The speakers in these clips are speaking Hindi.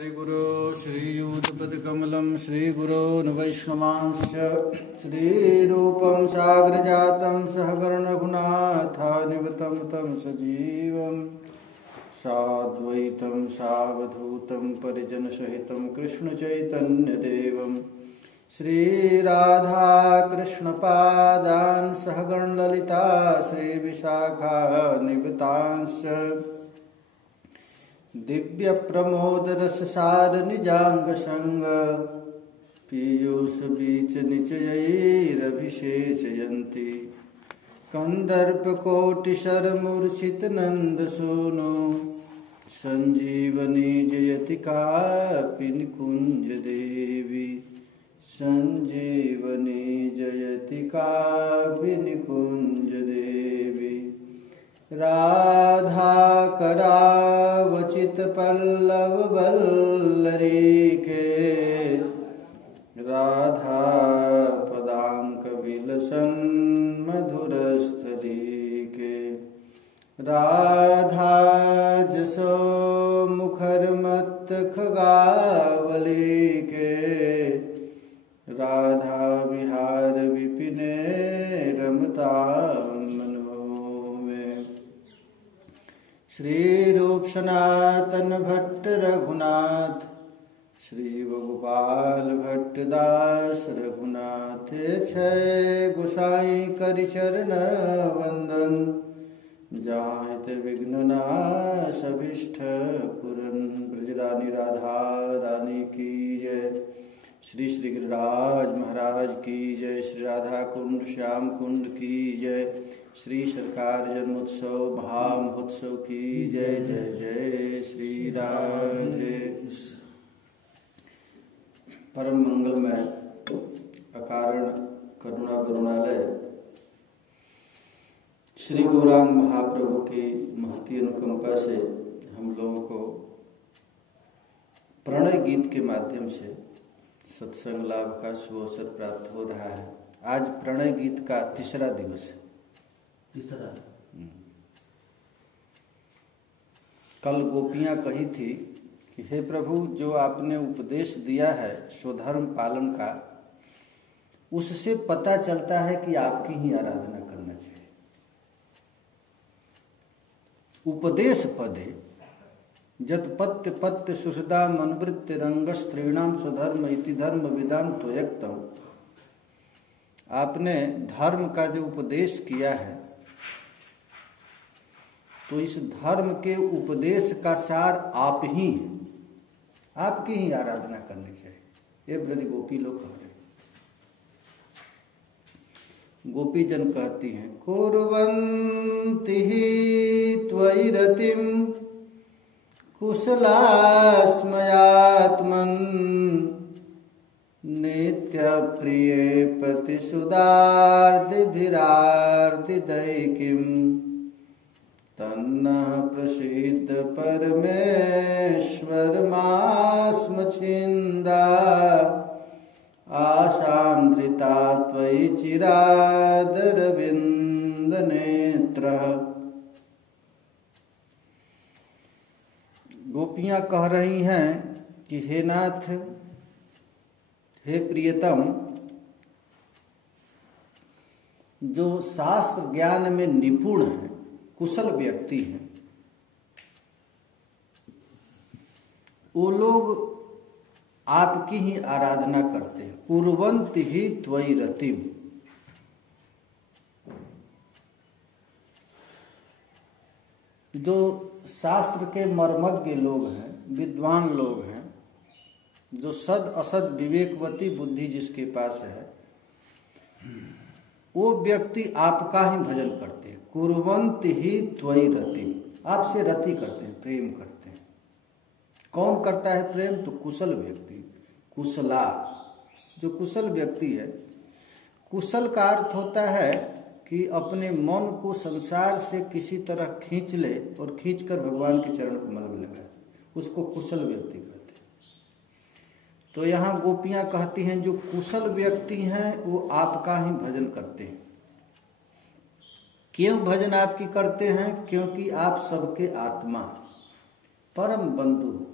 श्रीगुरो श्रीयूतपदकमलं श्रीगुरोन् वैष्णवांश्च श्रीरूपं साग्रजातं सहगणरघुनाथान्वितं तं सजीवं साद्वैतं सावधूतं परिजनसहितं कृष्णचैतन्यदेवं श्रीराधाकृष्णपादान् सहगणललिता श्रीविशाखान्वितांश्च दिव्य प्रमोद रस सार निजांग संग पीयूष बीच निचयैरभिषेचयन्ति कंदर्प कोटिशर मूर्छित नंद सोनो संजीवनी जयति कापि निकुंज देवी संजीवनी जयति कापि निकुंज देवी राधा करावचित पल्लव वल्लरी के राधा पदांक विलसन मधुरस्थली के राधा जसो मुखर मत खगावली के राधा विहार विपिने रमता श्री रूप सनातन भट्ट रघुनाथ श्री गोपाल भट्ट दास रघुनाथ छय गोसाई करि चरण वंदन जाहित विघ्न नाश अभिष्ट पुरन ब्रजरानी राधा रानी की जय। श्री श्री गिरिराज महाराज की जय। श्री राधा कुंड श्याम कुंड की जय। श्री सरकार जन्मोत्सव महामहोत्सव की जय जय जय। श्री राधे। परम मंगलमय अकारण करुणा करुणालय श्री गौरांग महाप्रभु की महती अनुकंपा से हम लोगों को प्रणय गीत के माध्यम से सत्संग लाभ का सुअवसर प्राप्त हो रहा है। आज प्रणय गीत का तीसरा दिवस है। तीसरा कल गोपियां कही थी कि हे प्रभु, जो आपने उपदेश दिया है स्वधर्म पालन का, उससे पता चलता है कि आपकी ही आराधना करना चाहिए। उपदेश पदे जतपत्य पत्य सुहृदा मनवृत्ति रंग स्त्रीणाम स्वधर्म इति धर्म विदाम त्वयक्तम। आपने धर्म का जो उपदेश किया है, तो इस धर्म के उपदेश का सार आप ही हैं, आपकी ही आराधना करनी चाहिए। ये ब्रज गोपी लोग कह रहे हैं। गोपी जन कहती हैं कुर्वन्ति हि त्वयि रतिम कुशलास्मयात्मन् नित्य प्रिये प्रतिसुदार्दिभिरार्दिदैकिम् तन्नः प्रसीद परमेश्वर मास्म छिन्दा आशां धृता त्वयि चिरादरविन्द नेत्रः। गोपियां कह रही हैं कि हे नाथ, हे प्रियतम, जो शास्त्र ज्ञान में निपुण है, कुशल व्यक्ति हैं, वो लोग आपकी ही आराधना करते हैं। कुर्वन्ति हि त्वयि रतिम। जो शास्त्र के मर्मज्ञ लोग हैं, विद्वान लोग हैं, जो सद असद विवेकवती बुद्धि जिसके पास है, वो व्यक्ति आपका ही भजन करते हैं। कुर्वन्ति हि त्वयि रतिम। आपसे रति करते हैं, प्रेम करते हैं। कौन करता है प्रेम? तो कुशल व्यक्ति, कुशला। जो कुशल व्यक्ति है, कुशल का अर्थ होता है कि अपने मन को संसार से किसी तरह खींच ले और खींचकर भगवान के चरण कमल में लगाए, उसको कुशल व्यक्ति कहते हैं। तो यहाँ गोपियां कहती हैं जो कुशल व्यक्ति हैं वो आपका ही भजन करते हैं। क्यों भजन आपकी करते हैं? क्योंकि आप सबके आत्मा परम बंधु।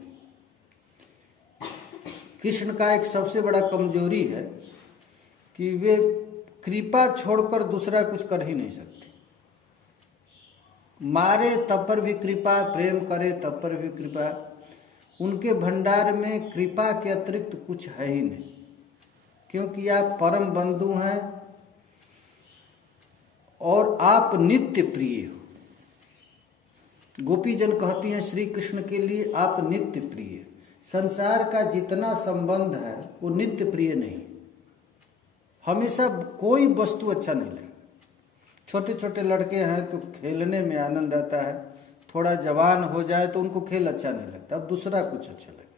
कृष्ण का एक सबसे बड़ा कमजोरी है कि वे कृपा छोड़कर दूसरा कुछ कर ही नहीं सकते। मारे तब पर भी कृपा, प्रेम करे तब पर भी कृपा। उनके भंडार में कृपा के अतिरिक्त कुछ है ही नहीं, क्योंकि आप परम बंधु हैं और आप नित्य प्रिय हो। गोपीजन कहती हैं श्री कृष्ण के लिए आप नित्य प्रिय। संसार का जितना संबंध है वो नित्य प्रिय नहीं, हमेशा कोई वस्तु अच्छा नहीं लगेगा। छोटे छोटे लड़के हैं तो खेलने में आनंद आता है, थोड़ा जवान हो जाए तो उनको खेल अच्छा नहीं लगता, अब दूसरा कुछ अच्छा लगे।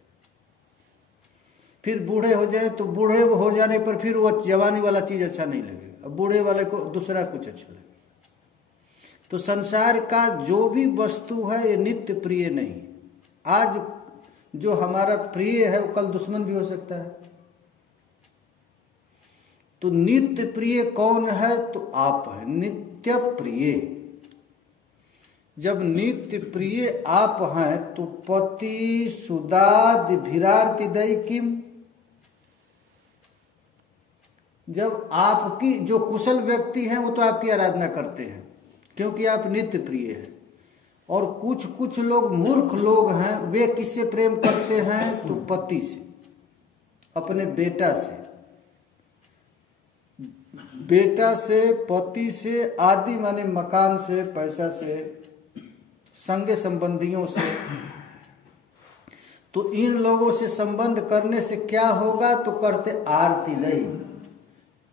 फिर बूढ़े हो जाए तो बूढ़े हो जाने पर फिर वो जवानी वाला चीज अच्छा नहीं लगेगा, अब बूढ़े वाले को दूसरा कुछ अच्छा लगेगा। तो संसार का जो भी वस्तु है ये नित्य प्रिय नहीं। आज जो हमारा प्रिय है वो कल दुश्मन भी हो सकता है। तो नित्य प्रिय कौन है? तो आप है नित्य प्रिय। जब नित्य प्रिय आप हैं तो पति सुदाद भिरार्ति दई किम। जब आपकी जो कुशल व्यक्ति हैं वो तो आपकी आराधना करते हैं क्योंकि आप नित्य प्रिय हैं। और कुछ कुछ लोग मूर्ख लोग हैं, वे किससे प्रेम करते हैं? तो पति से, अपने बेटा से, बेटा से, पति से आदि माने मकान से, पैसा से, संगे संबंधियों से। तो इन लोगों से संबंध करने से क्या होगा? तो करते आरती नहीं।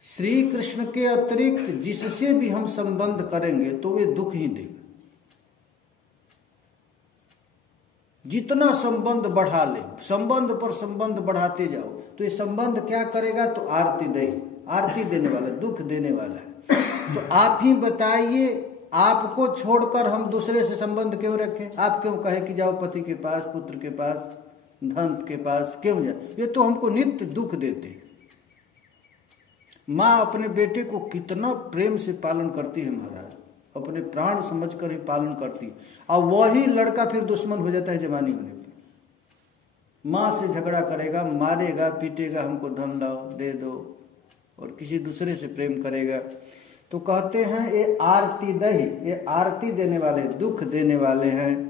श्री कृष्ण के अतिरिक्त जिससे भी हम संबंध करेंगे तो वे दुख ही देगा। जितना संबंध बढ़ा ले, संबंध पर संबंध बढ़ाते जाओ तो ये संबंध क्या करेगा? तो आरती दे, आरती देने वाला, दुख देने वाला है। तो आप ही बताइए, आपको छोड़कर हम दूसरे से संबंध क्यों रखें? आप क्यों कहे कि जाओ पति के पास, पुत्र के पास, धन के पास, क्यों जाए? ये तो हमको नित्य दुख देते। माँ अपने बेटे को कितना प्रेम से पालन करती है महाराज, अपने प्राण समझकर ही पालन करती है। और वही लड़का फिर दुश्मन हो जाता है जवानी होने पर। माँ से झगड़ा करेगा, मारेगा, पीटेगा, हमको धन लाओ, दे दो, और किसी दूसरे से प्रेम करेगा। तो कहते हैं ये आरती दही, ये आरती देने वाले, दुख देने वाले हैं।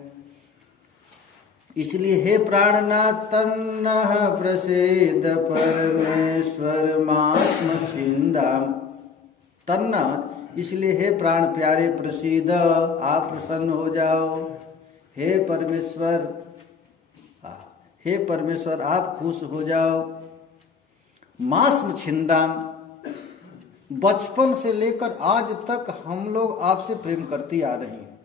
इसलिए हे प्राणनाथ तन्नः प्रसीद परमेश्वर मास्म छिंदाम। तन्ना इसलिए हे प्राण प्यारे प्रसीद, आप प्रसन्न हो जाओ। हे परमेश्वर, हे परमेश्वर आप खुश हो जाओ। मास्म छिंदाम, बचपन से लेकर आज तक हम लोग आपसे प्रेम करती आ रही हैं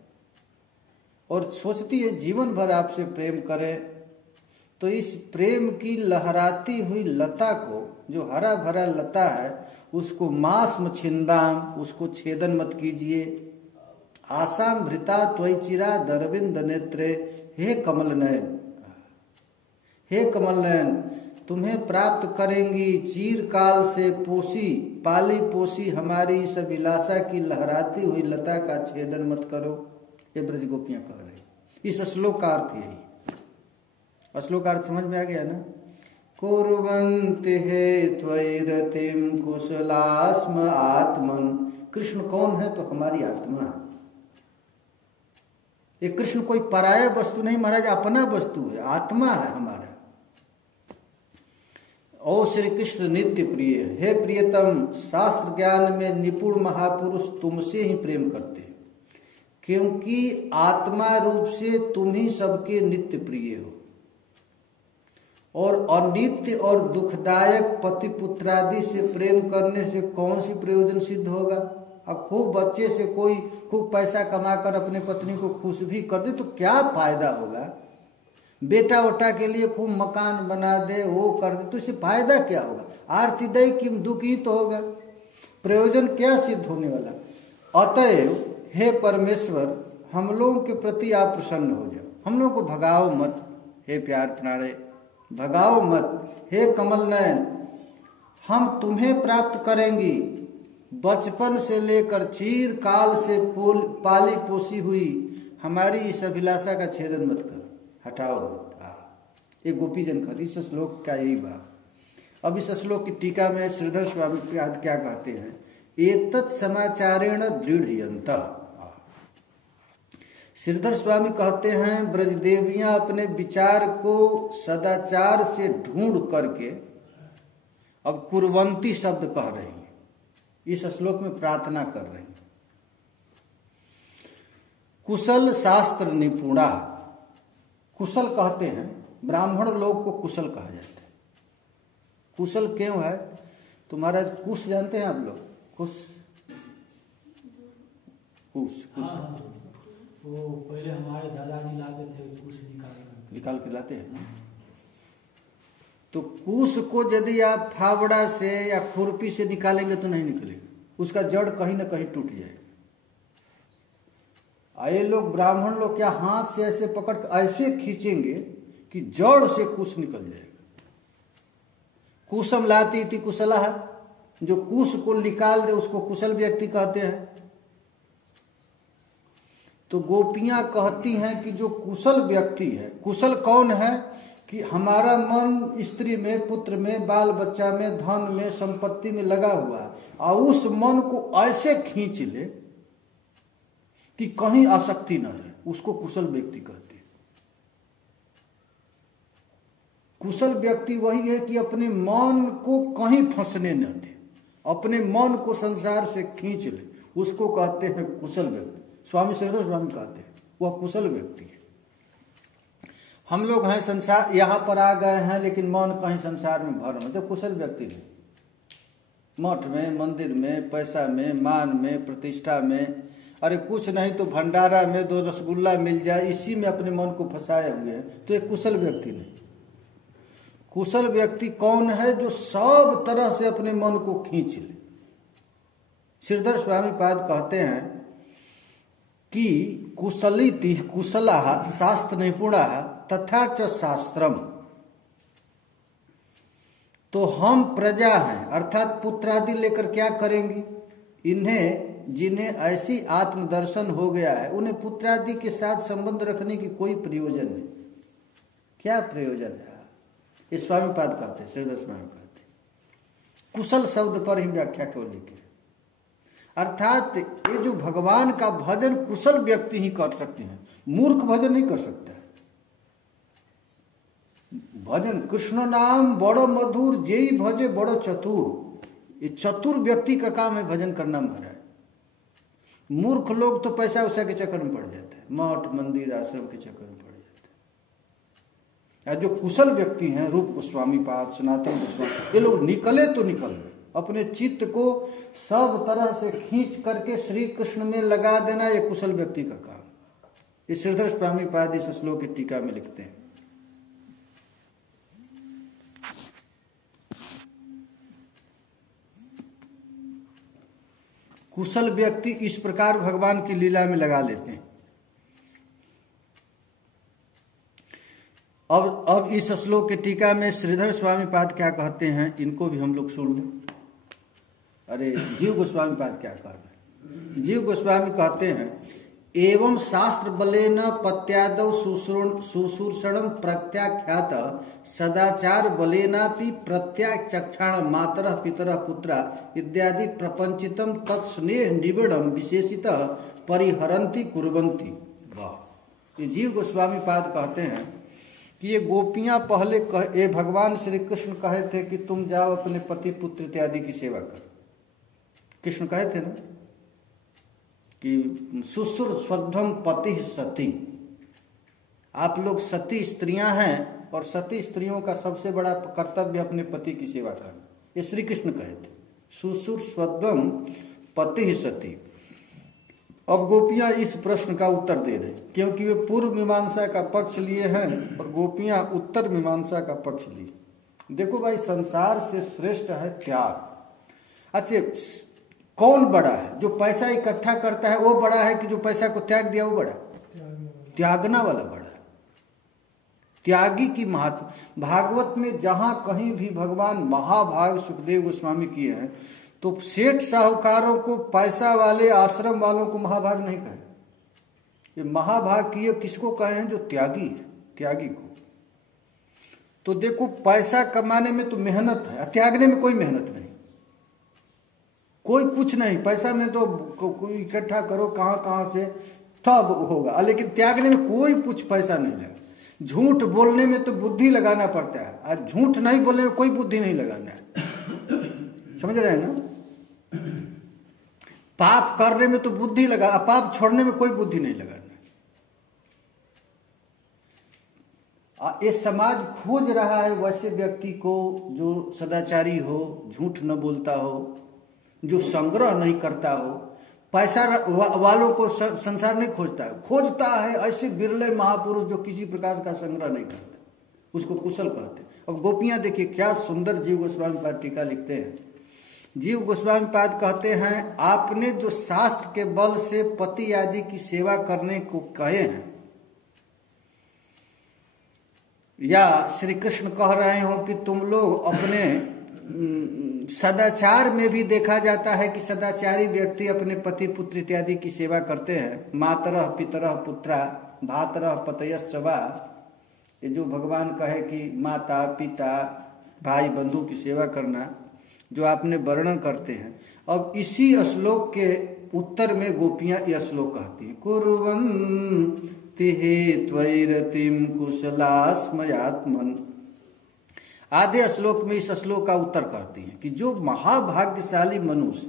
और सोचती है जीवन भर आपसे प्रेम करें। तो इस प्रेम की लहराती हुई लता को, जो हरा भरा लता है, उसको मास्म छिंदाम, उसको छेदन मत कीजिए। आसाम भृता त्वयि चिरा दरविंद नेत्रे। हे कमल नयन, हे कमल नयन, तुम्हें प्राप्त करेंगी चिरकाल से पोसी, पाली पोसी हमारी इस अभिलाषा की लहराती हुई लता का छेदन मत करो। ये ब्रज गोपियां कह रही। इस श्लोक का अर्थ यही। श्लोक का अर्थ समझ में आ गया ना? कुर्वन्ति हे त्वयि रतिम कुशलास्म आत्मन। कृष्ण कौन है? तो हमारी आत्मा है। ये कृष्ण कोई पराया वस्तु नहीं महाराज, अपना वस्तु है, आत्मा है हमारा। ओ श्री कृष्ण नित्य प्रिय, हे प्रियतम, शास्त्र ज्ञान में निपुण महापुरुष तुमसे ही प्रेम करते हैं, क्योंकि आत्मा रूप से तुम ही सबके नित्य प्रिय हो। और अनित्य और दुखदायक पति पुत्रादि से प्रेम करने से कौन सी प्रयोजन सिद्ध होगा? और खूब बच्चे से कोई खूब पैसा कमाकर अपने पत्नी को खुश भी कर दे तो क्या फायदा होगा? बेटा वोटा के लिए खूब मकान बना दे, वो कर दे, तो इससे फायदा क्या होगा? आरती दई किम, दुखी तो होगा, प्रयोजन क्या सिद्ध होने वाला? अतएव हे परमेश्वर, हम लोगों के प्रति आप प्रसन्न हो जाओ, हम लोगों को भगाओ मत। हे प्यार प्राणे, भगाओ मत। हे कमल नयन, हम तुम्हें प्राप्त करेंगी। बचपन से लेकर चीर काल से पाली पोसी हुई हमारी इस अभिलाषा का छेदन मत करो, हटाओ मत। ये गोपीजन का इस श्लोक का यही भाव। अब इस श्लोक की टीका में श्रीधर स्वामी क्या कहते हैं, एतत् समाचारेण दृढ़यन्तः। श्रीधर स्वामी कहते हैं ब्रजदेवियां अपने विचार को सदाचार से ढूंढ करके अब कुर्वंती शब्द कह रही हैं, इस श्लोक में प्रार्थना कर रही हैं। कुशल शास्त्र निपुणा, कुशल कहते हैं, ब्राह्मण लोग को कुशल कहा जाता है। कुशल क्यों है? तो महाराज कुश जानते हैं आप लोग? कुश कुश कुश वो पहले हमारे दादाजी लाते थे, कुश निकाल के लाते हैं। तो कुश को यदि आप फावड़ा से या खुरपी से निकालेंगे तो नहीं निकलेगा, उसका जड़ कहीं ना कहीं टूट जाएगा। ये लोग ब्राह्मण लोग क्या हाथ से ऐसे पकड़ ऐसे खींचेंगे कि जड़ से कुश निकल जाएगा। कुशम लाती थी कुशला है, जो कुश को निकाल दे उसको कुशल व्यक्ति कहते हैं। तो गोपियां कहती हैं कि जो कुशल व्यक्ति है, कुशल कौन है कि हमारा मन स्त्री में, पुत्र में, बाल बच्चा में, धन में, संपत्ति में लगा हुआ है और उस मन को ऐसे खींच ले कि कहीं आसक्ति न रहे, उसको कुशल व्यक्ति कहते हैं। कुशल व्यक्ति वही है कि अपने मन को कहीं फंसने न दे, अपने मन को संसार से खींच ले, उसको कहते हैं कुशल व्यक्ति। स्वामी श्रीधर स्वामी कहते हैं वह कुशल व्यक्ति है। हम लोग हैं संसार, यहां पर आ गए हैं लेकिन मन कहीं संसार में भर में, तो कुशल व्यक्ति नहीं। मठ में, मंदिर में, पैसा में, मान में, प्रतिष्ठा में, अरे कुछ नहीं तो भंडारा में 2 रसगुल्ला मिल जाए, इसी में अपने मन को फंसाए हुए हैं, तो एक कुशल व्यक्ति नहीं। कुशल व्यक्ति कौन है? जो सब तरह से अपने मन को खींच ले। श्रीधर स्वामी पाद कहते हैं कि कुशलिति कुशला शास्त्र निपुणा तथा च शास्त्रम। तो हम प्रजा हैं, अर्थात पुत्रादि लेकर क्या करेंगी? इन्हें जिन्हें ऐसी आत्मदर्शन हो गया है उन्हें पुत्रादि के साथ संबंध रखने की कोई प्रयोजन नहीं। क्या प्रयोजन है? ये स्वामी पाद कहते हैं, श्रीधर स्वामी कहते हैं, कुशल शब्द पर ही व्याख्या क्यों लिखी? अर्थात ये जो भगवान का भजन कुशल व्यक्ति ही कर सकते हैं, मूर्ख भजन नहीं कर सकता है। भजन कृष्ण नाम बड़ो मधुर, जेई भजे बड़ो चतुर। ये चतुर व्यक्ति का काम है भजन करना महाराज। मूर्ख लोग तो पैसा उसा के चक्कर में पड़ जाते हैं, मठ मंदिर आश्रम के चक्कर में पड़ जाते हैं। जो कुशल व्यक्ति हैं, रूप गोस्वामी पाद, सनातन गोस्वामी, ये लोग निकले तो निकल गए, अपने चित्त को सब तरह से खींच करके श्री कृष्ण में लगा देना, ये कुशल व्यक्ति का काम। इस श्रीधर स्वामी पाद इस श्लोक की टीका में लिखते हैं, कुशल व्यक्ति इस प्रकार भगवान की लीला में लगा लेते हैं। अब इस श्लोक के टीका में श्रीधर स्वामी पाद क्या कहते हैं, इनको भी हम लोग सुन लें। अरे जीव गोस्वामी पाद क्या कहते हैं? जीव गोस्वामी कहते हैं, एवं शास्त्र बलेन पत्यादौ सुशूषणम प्रत्याख्यात सदाचार बलेनापि प्रत्याचक्षाण मातरः पितरः पुत्रा इत्यादि प्रपंचितम तत्स्नेह निबिड़म विशेषितः परिहरन्ति कुर्वन्ति। वाह! ये जीव गोस्वामी पाद कहते हैं कि ये गोपियां पहले ये भगवान श्री कृष्ण कहे थे कि तुम जाओ अपने पति पुत्र इत्यादि की सेवा करो। कृष्ण कहे थे ना कि सुसुर स्वध्वम पति सती, आप लोग सती स्त्रियां हैं और सती स्त्रियों का सबसे बड़ा कर्तव्य अपने पति की सेवा करना। ये श्री कृष्ण कहे थे, सुसुर स्वध्वम पति सती। अब गोपियां इस प्रश्न का उत्तर दे रहे, क्योंकि वे पूर्व मीमांसा का पक्ष लिए हैं और गोपियां उत्तर मीमांसा का पक्ष लिए। देखो भाई, संसार से श्रेष्ठ है त्याग। अच्छा, कौन बड़ा है? जो पैसा इकट्ठा करता है वो बड़ा है कि जो पैसा को त्याग दिया वो बड़ा? त्यागना वाला बड़ा है। त्यागी की महत्व भागवत में जहां कहीं भी भगवान महाभाग सुखदेव गोस्वामी किए हैं, तो सेठ साहूकारों को, पैसा वाले आश्रम वालों को महाभाग नहीं कहे। ये महाभाग किए किसको कहे हैं? जो त्यागी है, त्यागी को। तो देखो पैसा कमाने में तो मेहनत है, त्यागने में कोई मेहनत नहीं, कोई कुछ नहीं। पैसा में तो कोई इकट्ठा करो कहाँ कहाँ से तब होगा, लेकिन त्यागने में कोई कुछ पैसा नहीं लगा। झूठ बोलने में तो बुद्धि लगाना पड़ता है, आज झूठ नहीं बोलने में कोई बुद्धि नहीं लगाना है, समझ रहे हैं ना। पाप करने में तो बुद्धि लगा, पाप छोड़ने में कोई बुद्धि नहीं लगाना। ये समाज खोज रहा है वैसे व्यक्ति को जो सदाचारी हो, झूठ न बोलता हो, जो संग्रह नहीं करता हो। पैसा वालों को संसार नहीं खोजता है, खोजता है ऐसे बिरले महापुरुष जो किसी प्रकार का संग्रह नहीं करते, उसको कुशल कहते हैं। अब गोपियां देखिए क्या सुंदर जीव गोस्वामी पाद टीका लिखते हैं। जीव गोस्वामी पाद कहते हैं, आपने जो शास्त्र के बल से पति आदि की सेवा करने को कहे हैं, या श्री कृष्ण कह रहे हो कि तुम लोग अपने सदाचार में भी देखा जाता है कि सदाचारी व्यक्ति अपने पति पुत्र इत्यादि की सेवा करते हैं। मातरः पितरः पुत्रा भातरः पतयश्च वा, ये जो भगवान कहे कि माता पिता भाई बंधु की सेवा करना, जो आपने वर्णन करते हैं। अब इसी श्लोक के उत्तर में गोपियां यह श्लोक कहती हैं, कुर्वन्ति त्वयि रतिं कुशलास्मयात्मन्। आधे श्लोक में इस श्लोक का उत्तर करती हैं कि जो महाभाग्यशाली मनुष्य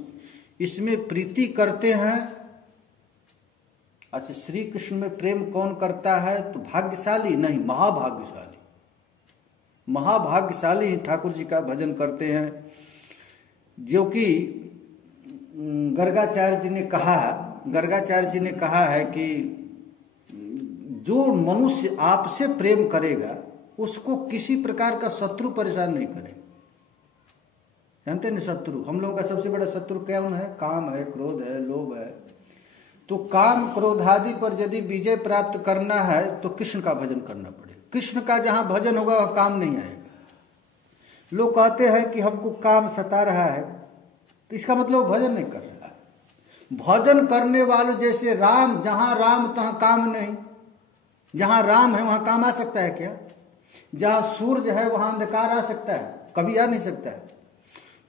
इसमें प्रीति करते हैं। अच्छा, श्री कृष्ण में प्रेम कौन करता है? तो भाग्यशाली नहीं, महाभाग्यशाली। महाभाग्यशाली ही ठाकुर जी का भजन करते हैं, जो कि गर्गाचार्य जी ने कहा है कि जो मनुष्य आपसे प्रेम करेगा उसको किसी प्रकार का शत्रु परेशान नहीं करे। जानते हैं शत्रु, हम लोगों का सबसे बड़ा शत्रु क्या है? काम है, क्रोध है, लोभ है। तो काम क्रोध आदि पर यदि विजय प्राप्त करना है तो कृष्ण का भजन करना पड़ेगा। कृष्ण का जहां भजन होगा वह काम नहीं आएगा। लोग कहते हैं कि हमको काम सता रहा है, तो इसका मतलब भजन नहीं कर रहा है। भजन करने वाले जैसे राम, जहां राम तहां काम नहीं। जहां राम है वहां काम आ सकता है क्या? जहां सूर्य है वहां अंधकार आ सकता है? कभी आ नहीं सकता है।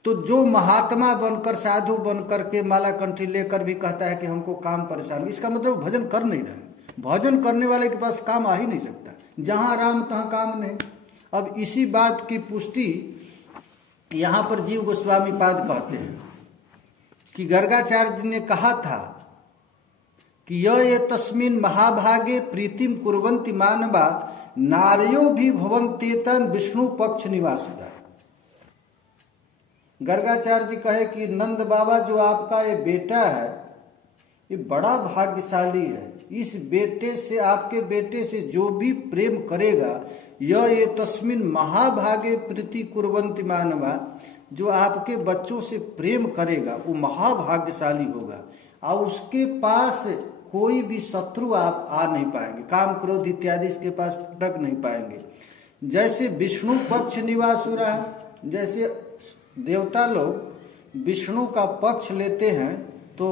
तो जो महात्मा बनकर, साधु बनकर के माला कंठी लेकर भी कहता है कि हमको काम परेशान, इसका मतलब भजन कर नहीं रहा है। भजन करने वाले के पास काम आ ही नहीं सकता। जहां राम तहां काम नहीं। अब इसी बात की पुष्टि यहां पर जीव गोस्वामी पाद कहते हैं कि गर्गाचार्य जी ने कहा था कि ये तस्मिन महाभागे प्रीतिम कुर्वन्ति मानवा नार्यो भी भवन्तेतन विष्णु पक्ष निवासुरा। गर्गाचार्य जी कहे कि नंद बाबा जो आपका ये बेटा है ये बड़ा भाग्यशाली है। इस बेटे से, आपके बेटे से जो भी प्रेम करेगा, ये तस्मिन महाभागे प्रीति कुर्वन्ति मानवा, जो आपके बच्चों से प्रेम करेगा वो महाभाग्यशाली होगा, और उसके पास कोई भी शत्रु आप आ नहीं पाएंगे, काम क्रोध इत्यादि इसके पास टक नहीं पाएंगे। जैसे विष्णु पक्ष निवासुरा, जैसे देवता लोग विष्णु का पक्ष लेते हैं तो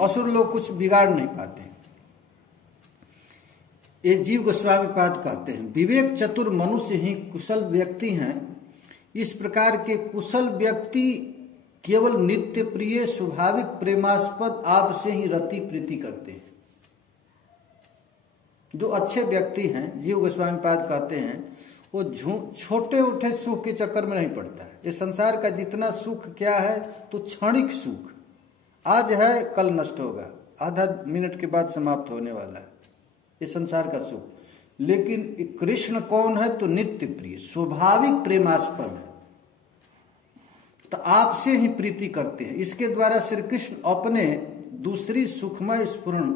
असुर लोग कुछ बिगाड़ नहीं पाते। ये जीव गोस्वामी पाद कहते हैं, विवेक चतुर मनुष्य ही कुशल व्यक्ति हैं। इस प्रकार के कुशल व्यक्ति केवल नित्य प्रिय स्वाभाविक प्रेमास्पद आपसे ही रति प्रीति करते हैं। जो अच्छे व्यक्ति हैं, जीव गोस्वामी पाद कहते हैं, वो छोटे उठे सुख के चक्कर में नहीं पड़ता है। ये संसार का जितना सुख क्या है तो क्षणिक सुख, आज है कल नष्ट होगा, आधा मिनट के बाद समाप्त होने वाला है, ये संसार का सुख। लेकिन कृष्ण कौन है? तो नित्य प्रिय स्वाभाविक प्रेमास्पद है, तो आपसे ही प्रीति करते हैं। इसके द्वारा श्री कृष्ण अपने दूसरी सुखमय स्फुरण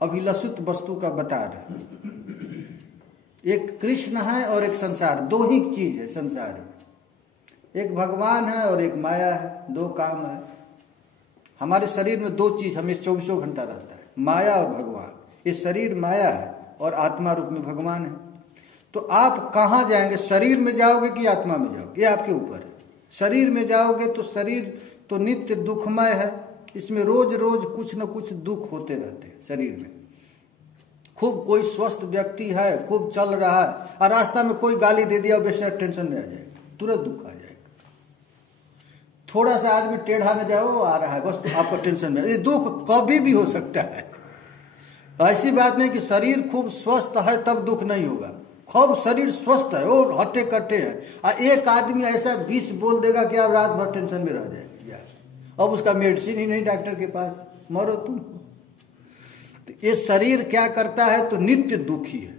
अभिलषित वस्तु का बता रहे। एक कृष्ण है और एक संसार, दो ही चीज है संसार में। एक भगवान है और एक माया है, दो काम है। हमारे शरीर में दो चीज हमें 24 घंटा रहता है, माया और भगवान। ये शरीर माया है और आत्मा रूप में भगवान है। तो आप कहाँ जाएंगे? शरीर में जाओगे कि आत्मा में जाओगे, ये आपके ऊपर है। शरीर में जाओगे तो शरीर तो नित्य दुखमय है, इसमें रोज रोज कुछ न कुछ दुख होते रहते हैं शरीर में। खूब कोई स्वस्थ व्यक्ति है, खूब चल रहा है, और रास्ता में कोई गाली दे दिया, बेचारा टेंशन में आ जाएगा, तुरंत दुख आ जाएगा। थोड़ा सा आदमी टेढ़ा में जाए, वो आ रहा है, बस आपको टेंशन में। ये दुख कभी भी हो सकता है। ऐसी बात नहीं कि शरीर खूब स्वस्थ है तब दुख नहीं होगा। खूब शरीर स्वस्थ है और हट्टे कट्टे है, और एक आदमी ऐसा 20 बोल देगा कि आप रात भर टेंशन में रह जाएंगे। अब उसका मेडिसिन ही नहीं डॉक्टर के पास, मरो तुम। तो ये शरीर क्या करता है? तो नित्य दुखी है,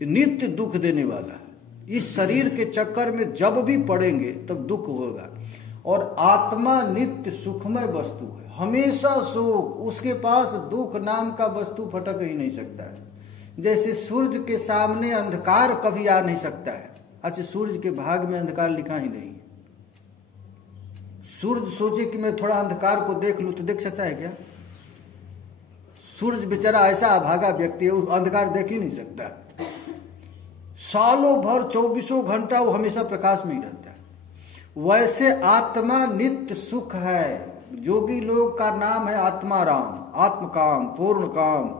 नित्य दुख देने वाला है। इस शरीर के चक्कर में जब भी पड़ेंगे तब दुख होगा। और आत्मा नित्य सुखमय वस्तु है, हमेशा सुख। उसके पास दुख नाम का वस्तु फटक ही नहीं सकता है। जैसे सूर्य के सामने अंधकार कभी आ नहीं सकता है। अच्छा, सूर्य के भाग में अंधकार लिखा ही नहीं। सूर्य सोचे कि मैं थोड़ा अंधकार को देख लूं, तो देख सकता है क्या? सूर्य बेचारा ऐसा अभागा व्यक्ति है, वो अंधकार देख ही नहीं सकता। सालों भर 24 घंटा वो हमेशा प्रकाश में ही रहता है। वैसे आत्मा नित्य सुख है। जोगी लोग का नाम है आत्माराम, आत्मकाम, पूर्ण काम।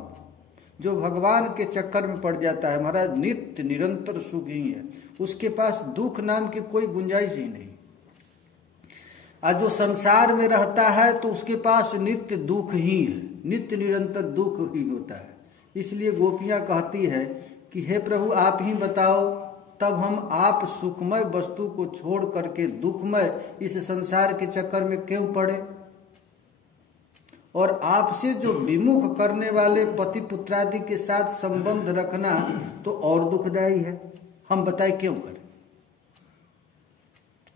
जो भगवान के चक्कर में पड़ जाता है महाराज, नित्य निरंतर सुख ही है, उसके पास दुख नाम की कोई गुंजाइश ही नहीं। आज जो संसार में रहता है तो उसके पास नित्य दुख ही है, नित्य निरंतर दुख ही होता है। इसलिए गोपियां कहती है कि हे प्रभु आप ही बताओ, तब हम आप सुखमय वस्तु को छोड़ करके दुखमय इस संसार के चक्कर में क्यों पड़े? और आपसे जो विमुख करने वाले पति पुत्रादि के साथ संबंध रखना तो और दुखदायी है। हम बताए क्यों करें?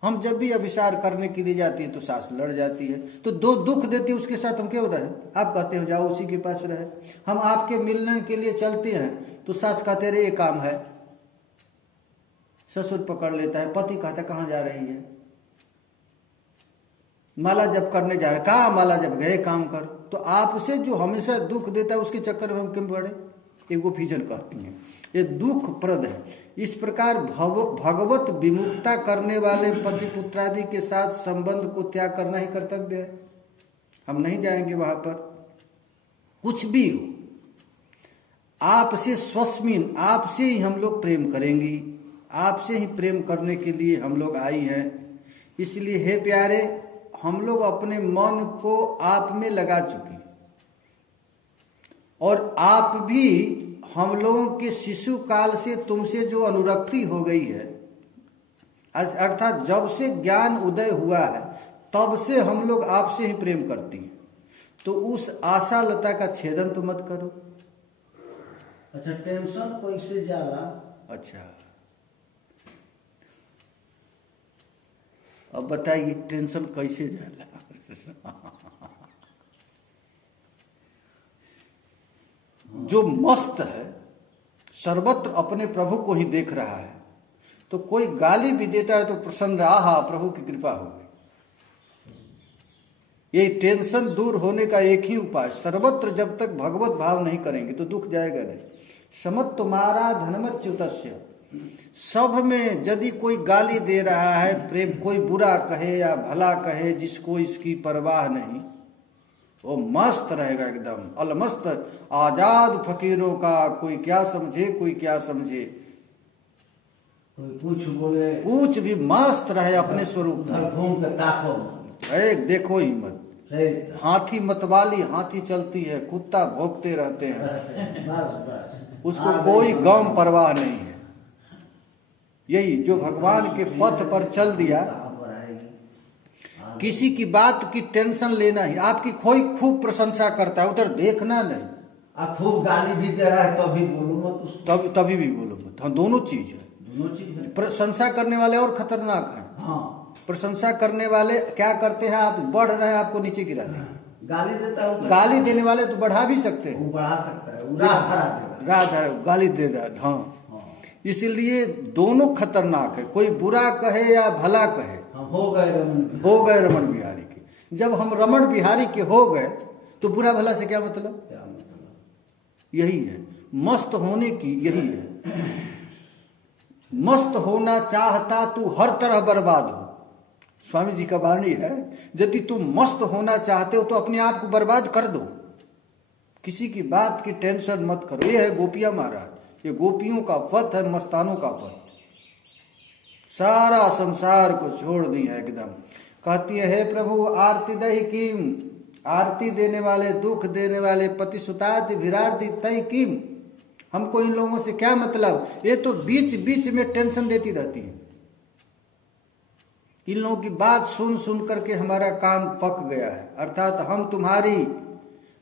हम जब भी अभिसार करने के लिए जाती है तो सास लड़ जाती है, तो दो दुख देती है, उसके साथ हम क्यों रहे? आप कहते हो जाओ उसी के पास रहे। हम आपके मिलने के लिए चलते हैं तो सास कहते रहे ये काम है, ससुर पकड़ लेता है, पति कहता कहाँ जा रही है? माला जप करने जा रहे, कहा माला जप गए, काम कर। तो आपसे जो हमेशा दुख देता है उसके चक्कर में हम क्यों पड़े? एक गोपीजन कहती हैं ये दुख प्रद है। इस प्रकार भगवत विमुखता करने वाले पति पुत्रादि के साथ संबंध को त्याग करना ही कर्तव्य है। हम नहीं जाएंगे वहां पर, कुछ भी हो। आपसे स्वस्मिन, आपसे ही हम लोग प्रेम करेंगी, आपसे ही प्रेम करने के लिए हम लोग आई हैं। इसलिए हे प्यारे, हम लोग अपने मन को आप में लगा चुके, और आप भी हम लोगों के शिशु काल से तुमसे जो अनुरक्ति हो गई है, अर्थात जब से ज्ञान उदय हुआ है तब से हम लोग आपसे ही प्रेम करती हैं। तो उस आशा लता का छेदन तो मत करो। अच्छा, टेंशन कैसे जाला? अच्छा, अब बताइए टेंशन कैसे जाला? जो मस्त है, सर्वत्र अपने प्रभु को ही देख रहा है, तो कोई गाली भी देता है तो प्रसन्न, आहा प्रभु की कृपा हो गई। ये टेंशन दूर होने का एक ही उपाय, सर्वत्र जब तक भगवत भाव नहीं करेंगे तो दुख जाएगा नहीं। समत तुम्हारा धनमच्युतस्य, सब में यदि कोई गाली दे रहा है, प्रेम कोई बुरा कहे या भला कहे, जिसको इसकी परवाह नहीं, वो मस्त रहेगा एकदम अलमस्त, आजाद फकीरों का। कोई क्या समझे, कोई क्या समझे, कोई कुछ बोले, कुछ भी मस्त रहे अपने स्वरूप में। घूम के ताको, एक देखो ही मत। हाथी मतवाली, हाथी चलती है, कुत्ता भौंकते रहते हैं, उसको कोई गम परवाह नहीं है। यही जो भगवान के पथ पर चल दिया, किसी की बात की टेंशन लेना ही। आपकी कोई खूब प्रशंसा करता है, उधर देखना नहीं। आप खूब गाली भी दे रहा है तभी बोलो मत उसको, तभी भी बोलो मत। हाँ, दोनों चीज है, दोनों चीज है। प्रशंसा करने वाले और खतरनाक हैं। हाँ, प्रशंसा करने वाले क्या करते हैं, आप बढ़ रहे हैं आपको नीचे गिरा देंगे। गाली देता है, गाली देने वाले तो बढ़ा भी सकते हैं, वो बढ़ा सकता है, वो राह धरा देगा, राह धरा, गाली दे रहा। हाँ, इसलिए दोनों खतरनाक है। कोई बुरा कहे या भला कहे, हो गए रमन बिहारी के। जब हम रमन बिहारी के हो गए तो बुरा भला से क्या मतलब? यही है मस्त होने की, यही है। मस्त होना चाहता तू हर तरह बर्बाद हो, स्वामी जी का वाणी है। यदि तुम मस्त होना चाहते हो तो अपने आप को बर्बाद कर दो, किसी की बात की टेंशन मत करो। ये है गोपियां महाराज, ये गोपियों का पथ है, मस्तानों का पथ। सारा संसार को छोड़ दिया एकदम। कहती है, हे प्रभु आरती दही कीम, आरती देने वाले, दुख देने वाले, पति सुताति विरार्ति तय कीम। हमको इन लोगों से क्या मतलब, ये तो बीच बीच में टेंशन देती रहती है। इन लोगों की बात सुन सुन करके हमारा कान पक गया है, अर्थात हम तुम्हारी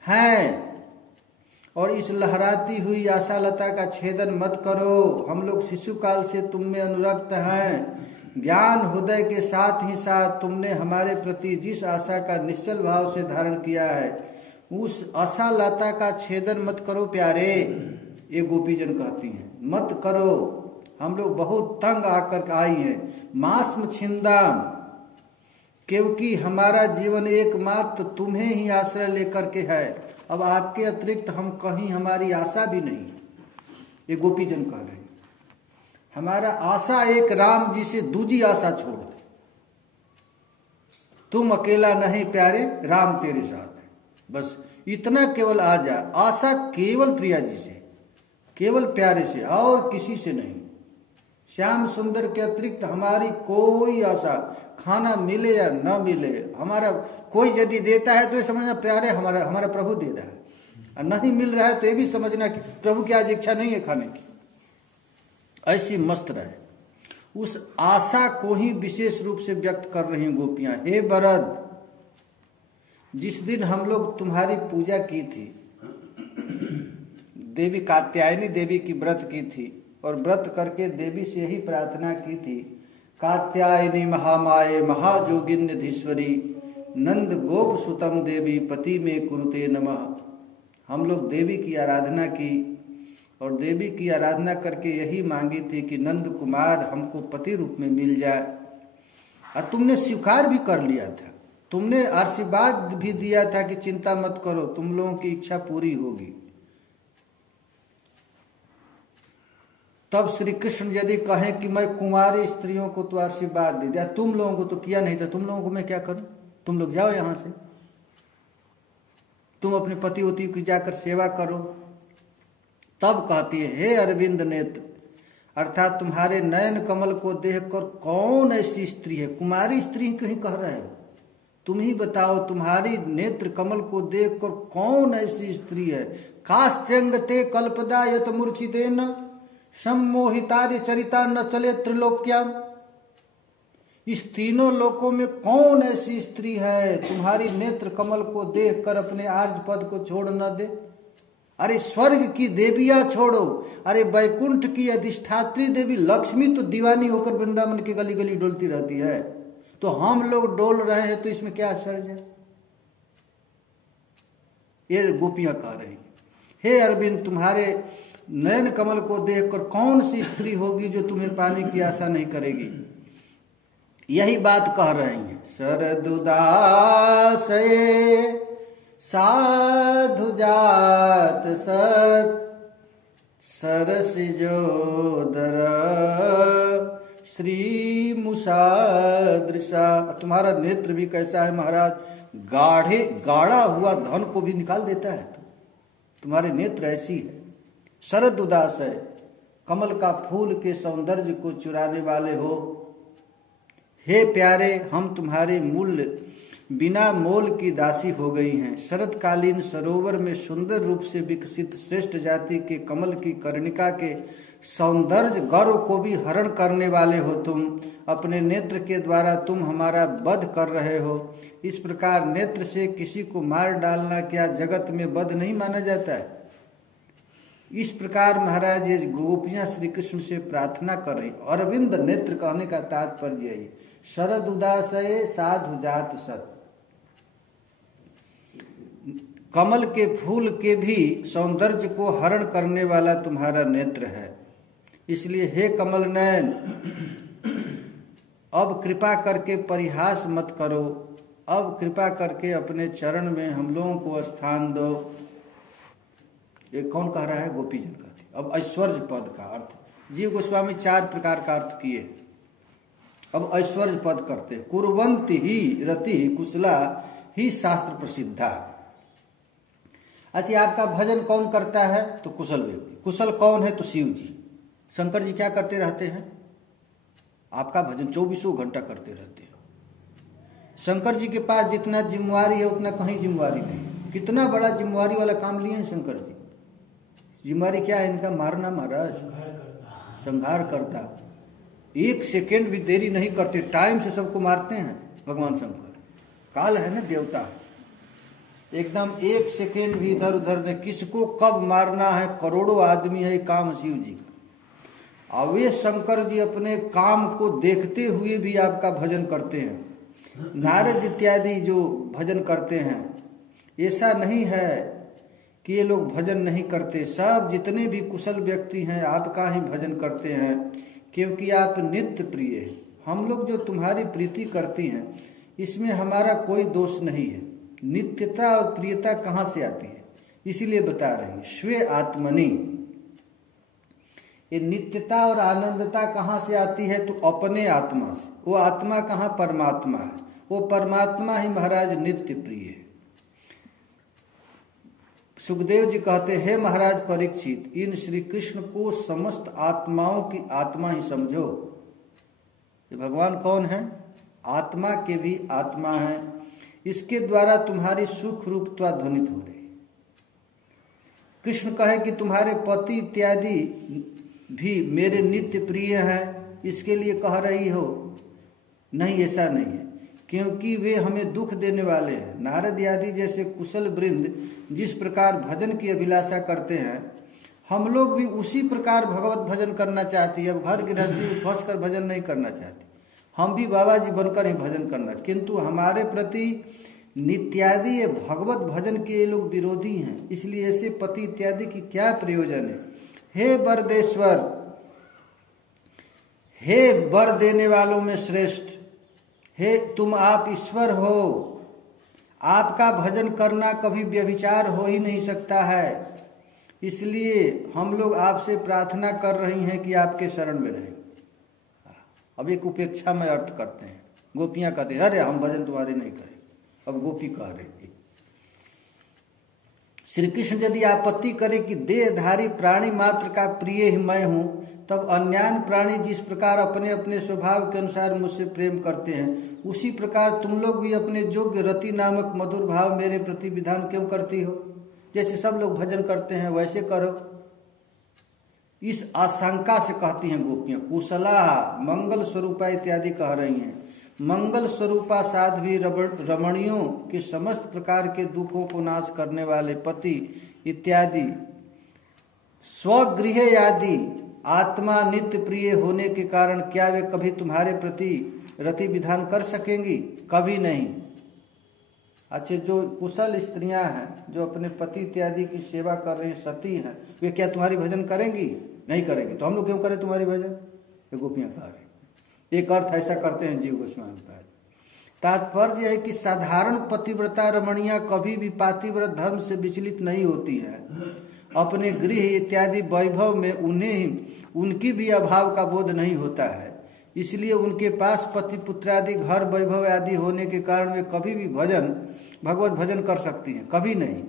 हैं और इस लहराती हुई आशा लता का छेदन मत करो। हम लोग शिशुकाल से तुम में अनुरक्त हैं। ज्ञान हृदय के साथ ही साथ तुमने हमारे प्रति जिस आशा का निश्चल भाव से धारण किया है, उस आशा लता का छेदन मत करो प्यारे। ये गोपीजन कहती हैं, मत करो। हम लोग बहुत तंग आकर आई हैं। मास्म छिंदाम, क्योंकि हमारा जीवन एकमात्र तुम्हें ही आश्रय लेकर के है। अब आपके अतिरिक्त हम कहीं, हमारी आशा भी नहीं। ये गोपीजन कह रहे हैं, हमारा आशा एक राम जी से दूजी आशा छोड़ दे। तुम अकेला नहीं प्यारे, राम तेरे साथ है। बस इतना केवल आ जा। आशा केवल प्रिया जी से, केवल प्यारे से, और किसी से नहीं। श्याम सुंदर के अतिरिक्त हमारी कोई आशा, खाना मिले या न मिले, हमारा कोई यदि देता है तो ये समझना प्यारे हमारा प्रभु दे रहा है, और नहीं मिल रहा है तो ये भी समझना कि प्रभु की आज इच्छा नहीं है खाने की। ऐसी मस्त रहे। उस आशा को ही विशेष रूप से व्यक्त कर रही गोपियां। हे वरद, जिस दिन हम लोग तुम्हारी पूजा की थी, देवी कात्यायनी देवी की व्रत की थी, और व्रत करके देवी से यही प्रार्थना की थी, कात्यायनी महामाये महाजोगिन्यधीश्वरी नंद गोप सुतम देवी पति में कुरुते नमः। हम लोग देवी की आराधना की, और देवी की आराधना करके यही मांगी थी कि नंद कुमार हमको पति रूप में मिल जाए। और तुमने स्वीकार भी कर लिया था, तुमने आशीर्वाद भी दिया था कि चिंता मत करो, तुम लोगों की इच्छा पूरी होगी। तब श्री कृष्ण यदि कहें कि मैं कुंवारी स्त्रियों को तो आशीर्वाद दे दिया, तुम लोगों को तो किया नहीं था, तुम लोगों को मैं क्या करूं? तुम लोग जाओ यहां से, तुम अपने पति वती की जाकर सेवा करो। तब कहती है, हे अरविंद नेत्र, अर्थात तुम्हारे नयन कमल को देखकर कौन ऐसी स्त्री है? कुमारी स्त्री कहीं कह रहे हो, तुम ही बताओ, तुम्हारी नेत्र कमल को देखकर कौन ऐसी स्त्री है? कास्त्यंगते कल्पदा यत मूर्छितेन सम्मोहितार्य चरिता न चले त्रिलोक्याम। इस तीनों लोकों में कौन ऐसी स्त्री है तुम्हारी नेत्र कमल को देखकर अपने आर्य पद को छोड़ न दे? अरे स्वर्ग की देवियां छोड़ो, अरे वैकुंठ की अधिष्ठात्री देवी लक्ष्मी तो दीवानी होकर वृंदावन की गली गली डोलती रहती है, तो हम लोग डोल रहे हैं, तो इसमें क्या आश्चर्य है? ये गोपियां कह रही, हे अरविंद, तुम्हारे नयन कमल को देखकर कौन सी स्त्री होगी जो तुम्हें पाने की आशा नहीं करेगी? यही बात कह रही हैं। शरदुदास साधु जात सत सरसिजोदर श्री मुषादृशा। तुम्हारा नेत्र भी कैसा है महाराज, गाढ़ा हुआ धन को भी निकाल देता है। तुम्हारे नेत्र ऐसी है। शरद उदास है, कमल का फूल के सौंदर्य को चुराने वाले हो। हे प्यारे, हम तुम्हारे मूल्य बिना मोल की दासी हो गई हैं। शरदकालीन सरोवर में सुंदर रूप से विकसित श्रेष्ठ जाति के कमल की कर्णिका के सौंदर्य गौरव को भी हरण करने वाले हो तुम। अपने नेत्र के द्वारा तुम हमारा वध कर रहे हो। इस प्रकार नेत्र से किसी को मार डालना क्या जगत में वध नहीं माना जाता है? इस प्रकार महाराज ये गोपियां श्री कृष्ण से प्रार्थना कर रही। अरविंद नेत्र कहने का तात्पर्य यही, शरद उदासये साधु जात सत। कमल के फूल के भी सौंदर्य को हरण करने वाला तुम्हारा नेत्र है। इसलिए हे कमल नयन, अब कृपा करके परिहास मत करो। अब कृपा करके अपने चरण में हम लोगों को स्थान दो। ये कौन कह रहा है? गोपीजन कहते। अब ऐश्वर्य पद का अर्थ जीव गोस्वामी 4 प्रकार का अर्थ किए। अब ऐश्वर्य पद करते। कुर्वन्ति ही रति कुशला ही शास्त्र प्रसिद्धा। अच्छा, आपका भजन कौन करता है? तो कुशल व्यक्ति। कुशल कौन है? तो शिव जी। शंकर जी क्या करते रहते हैं? आपका भजन 24 घंटा करते रहते हैं। शंकर जी के पास जितना जिम्मेवारी है उतना कहीं जिम्मेवारी नहीं। कितना बड़ा जिम्मेवारी वाला काम लिए हैं शंकर जी। जिम्मेवारी क्या है इनका? मारना महाराज, संहार करता। 1 सेकेंड भी देरी नहीं करते, टाइम से सबको मारते हैं भगवान शंकर। काल है ना, देवता, एकदम 1 सेकेंड भी इधर उधर नहीं। किसको कब मारना है, करोड़ों आदमी है, काम शिव जी का। और वे शंकर जी अपने काम को देखते हुए भी आपका भजन करते हैं। नारद इत्यादि जो भजन करते हैं, ऐसा नहीं है कि ये लोग भजन नहीं करते। सब जितने भी कुशल व्यक्ति हैं आपका ही भजन करते हैं, क्योंकि आप नित्य प्रिय हैं। हम लोग जो तुम्हारी प्रीति करती हैं इसमें हमारा कोई दोष नहीं है। नित्यता और प्रियता कहाँ से आती है? इसीलिए बता रहे हैं स्वे आत्मनि। ये नित्यता और आनंदता कहाँ से आती है? तो अपने आत्मा से। वो आत्मा कहाँ? परमात्मा है। वो परमात्मा ही महाराज नित्य प्रिय है। सुखदेव जी कहते हैं, हे महाराज परीक्षित, इन श्री कृष्ण को समस्त आत्माओं की आत्मा ही समझो। ये भगवान कौन है? आत्मा के भी आत्मा है। इसके द्वारा तुम्हारी सुख रूपता ध्वनित हो रही। कृष्ण कहे कि तुम्हारे पति इत्यादि भी मेरे नित्य प्रिय हैं, इसके लिए कह रही हो? नहीं, ऐसा नहीं है, क्योंकि वे हमें दुख देने वाले हैं। नारद आदि जैसे कुशल वृंद जिस प्रकार भजन की अभिलाषा करते हैं, हम लोग भी उसी प्रकार भगवत भजन करना चाहती है। अब घर गृहस्थी में फंस कर भजन नहीं करना चाहती, हम भी बाबा जी बनकर ही भजन करना। किंतु हमारे प्रति नित्यादि ये भगवत भजन के ये लोग विरोधी हैं, इसलिए ऐसे पति इत्यादि की क्या प्रयोजन है। हे वरदेश्वर, हे वर देने वालों में श्रेष्ठ, हे तुम आप ईश्वर हो। आपका भजन करना कभी व्यभिचार हो ही नहीं सकता है। इसलिए हम लोग आपसे प्रार्थना कर रही हैं कि आपके शरण में रहें। अब एक उपेक्षा में अर्थ करते हैं। गोपियां कहते हैं, अरे हम भजन तुम्हारे नहीं करें। अब गोपी कह रही, श्री कृष्ण यदि आपत्ति करे कि देहधारी प्राणी मात्र का प्रिय ही मैं हूं, तब अन्यान्य प्राणी जिस प्रकार अपने अपने स्वभाव के अनुसार मुझसे प्रेम करते हैं, उसी प्रकार तुम लोग भी अपने योग्य रति नामक मधुर भाव मेरे प्रति विधान क्यों करती हो? जैसे सब लोग भजन करते हैं वैसे करो। इस आशंका से कहती हैं गोपियां। कुशला मंगल स्वरूपा इत्यादि कह रही हैं। मंगल स्वरूपा साध्वी रमणियों के समस्त प्रकार के दुखों को नाश करने वाले पति इत्यादि स्वगृह आदि आत्मा नित्य प्रिय होने के कारण क्या वे कभी तुम्हारे प्रति रति विधान कर सकेंगी? कभी नहीं। अच्छा, जो कुशल स्त्रियां हैं जो अपने पति इत्यादि की सेवा कर रही सती हैं, वे क्या तुम्हारी भजन करेंगी? नहीं करेंगी। तो हम लोग क्यों करें तुम्हारी भजन? ये गोपियां कह रही। एक अर्थ ऐसा करते हैं जीव गोस्वामी पाद। तात्पर्य है कि साधारण पतिव्रता रमणियां कभी भी पातिव्रत धर्म से विचलित नहीं होती है। अपने गृह इत्यादि वैभव में उन्हें उनकी भी अभाव का बोध नहीं होता है। इसलिए उनके पास पति पुत्रादि घर वैभव आदि होने के कारण वे कभी भी भगवत भजन कर सकती हैं, कभी नहीं।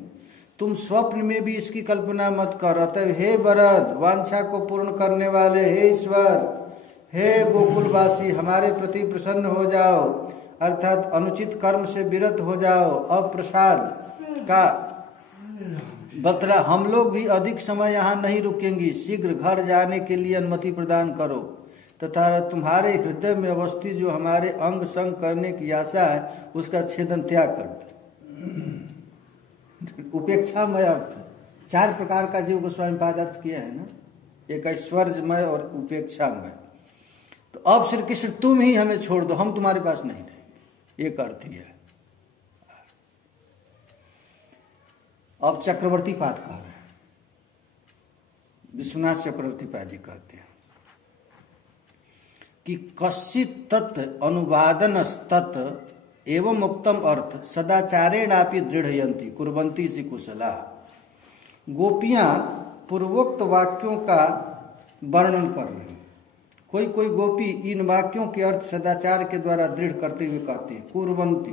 तुम स्वप्न में भी इसकी कल्पना मत कर। अतः हे वरद, वांछा को पूर्ण करने वाले, हे ईश्वर, हे गोकुलवासी, हमारे प्रति प्रसन्न हो जाओ, अर्थात अनुचित कर्म से विरत हो जाओ। अप्रसाद का बतरा, हम लोग भी अधिक समय यहाँ नहीं रुकेंगी, शीघ्र घर जाने के लिए अनुमति प्रदान करो तथा तुम्हारे हृदय में अवस्थित जो हमारे अंग संग करने की आशा है उसका छेदन त्याग कर दो। उपेक्षामय अर्थ 4 प्रकार का जीव गोस्वामी पाद अर्थ किया है ना, एक ऐश्वर्यमय और उपेक्षामय। तो अब श्री कृष्ण तुम ही हमें छोड़ दो, हम तुम्हारे पास नहीं रहेंगे, एक अर्थ ही है। अब चक्रवर्ती पाद कह रहे हैं, विश्वनाथ चक्रवर्ती पाद जी कहते हैं कि कश्चित तत् अनुवादन तत् एवं मुक्तम अर्थ सदाचारेणापि दृढ़यंती कुर्वंती सी कुशला। गोपियां पूर्वोक्त वाक्यों का वर्णन कर रही हैं। कोई कोई गोपी इन वाक्यों के अर्थ सदाचार के द्वारा दृढ़ करते हुए कहते हैं कुर्वंती,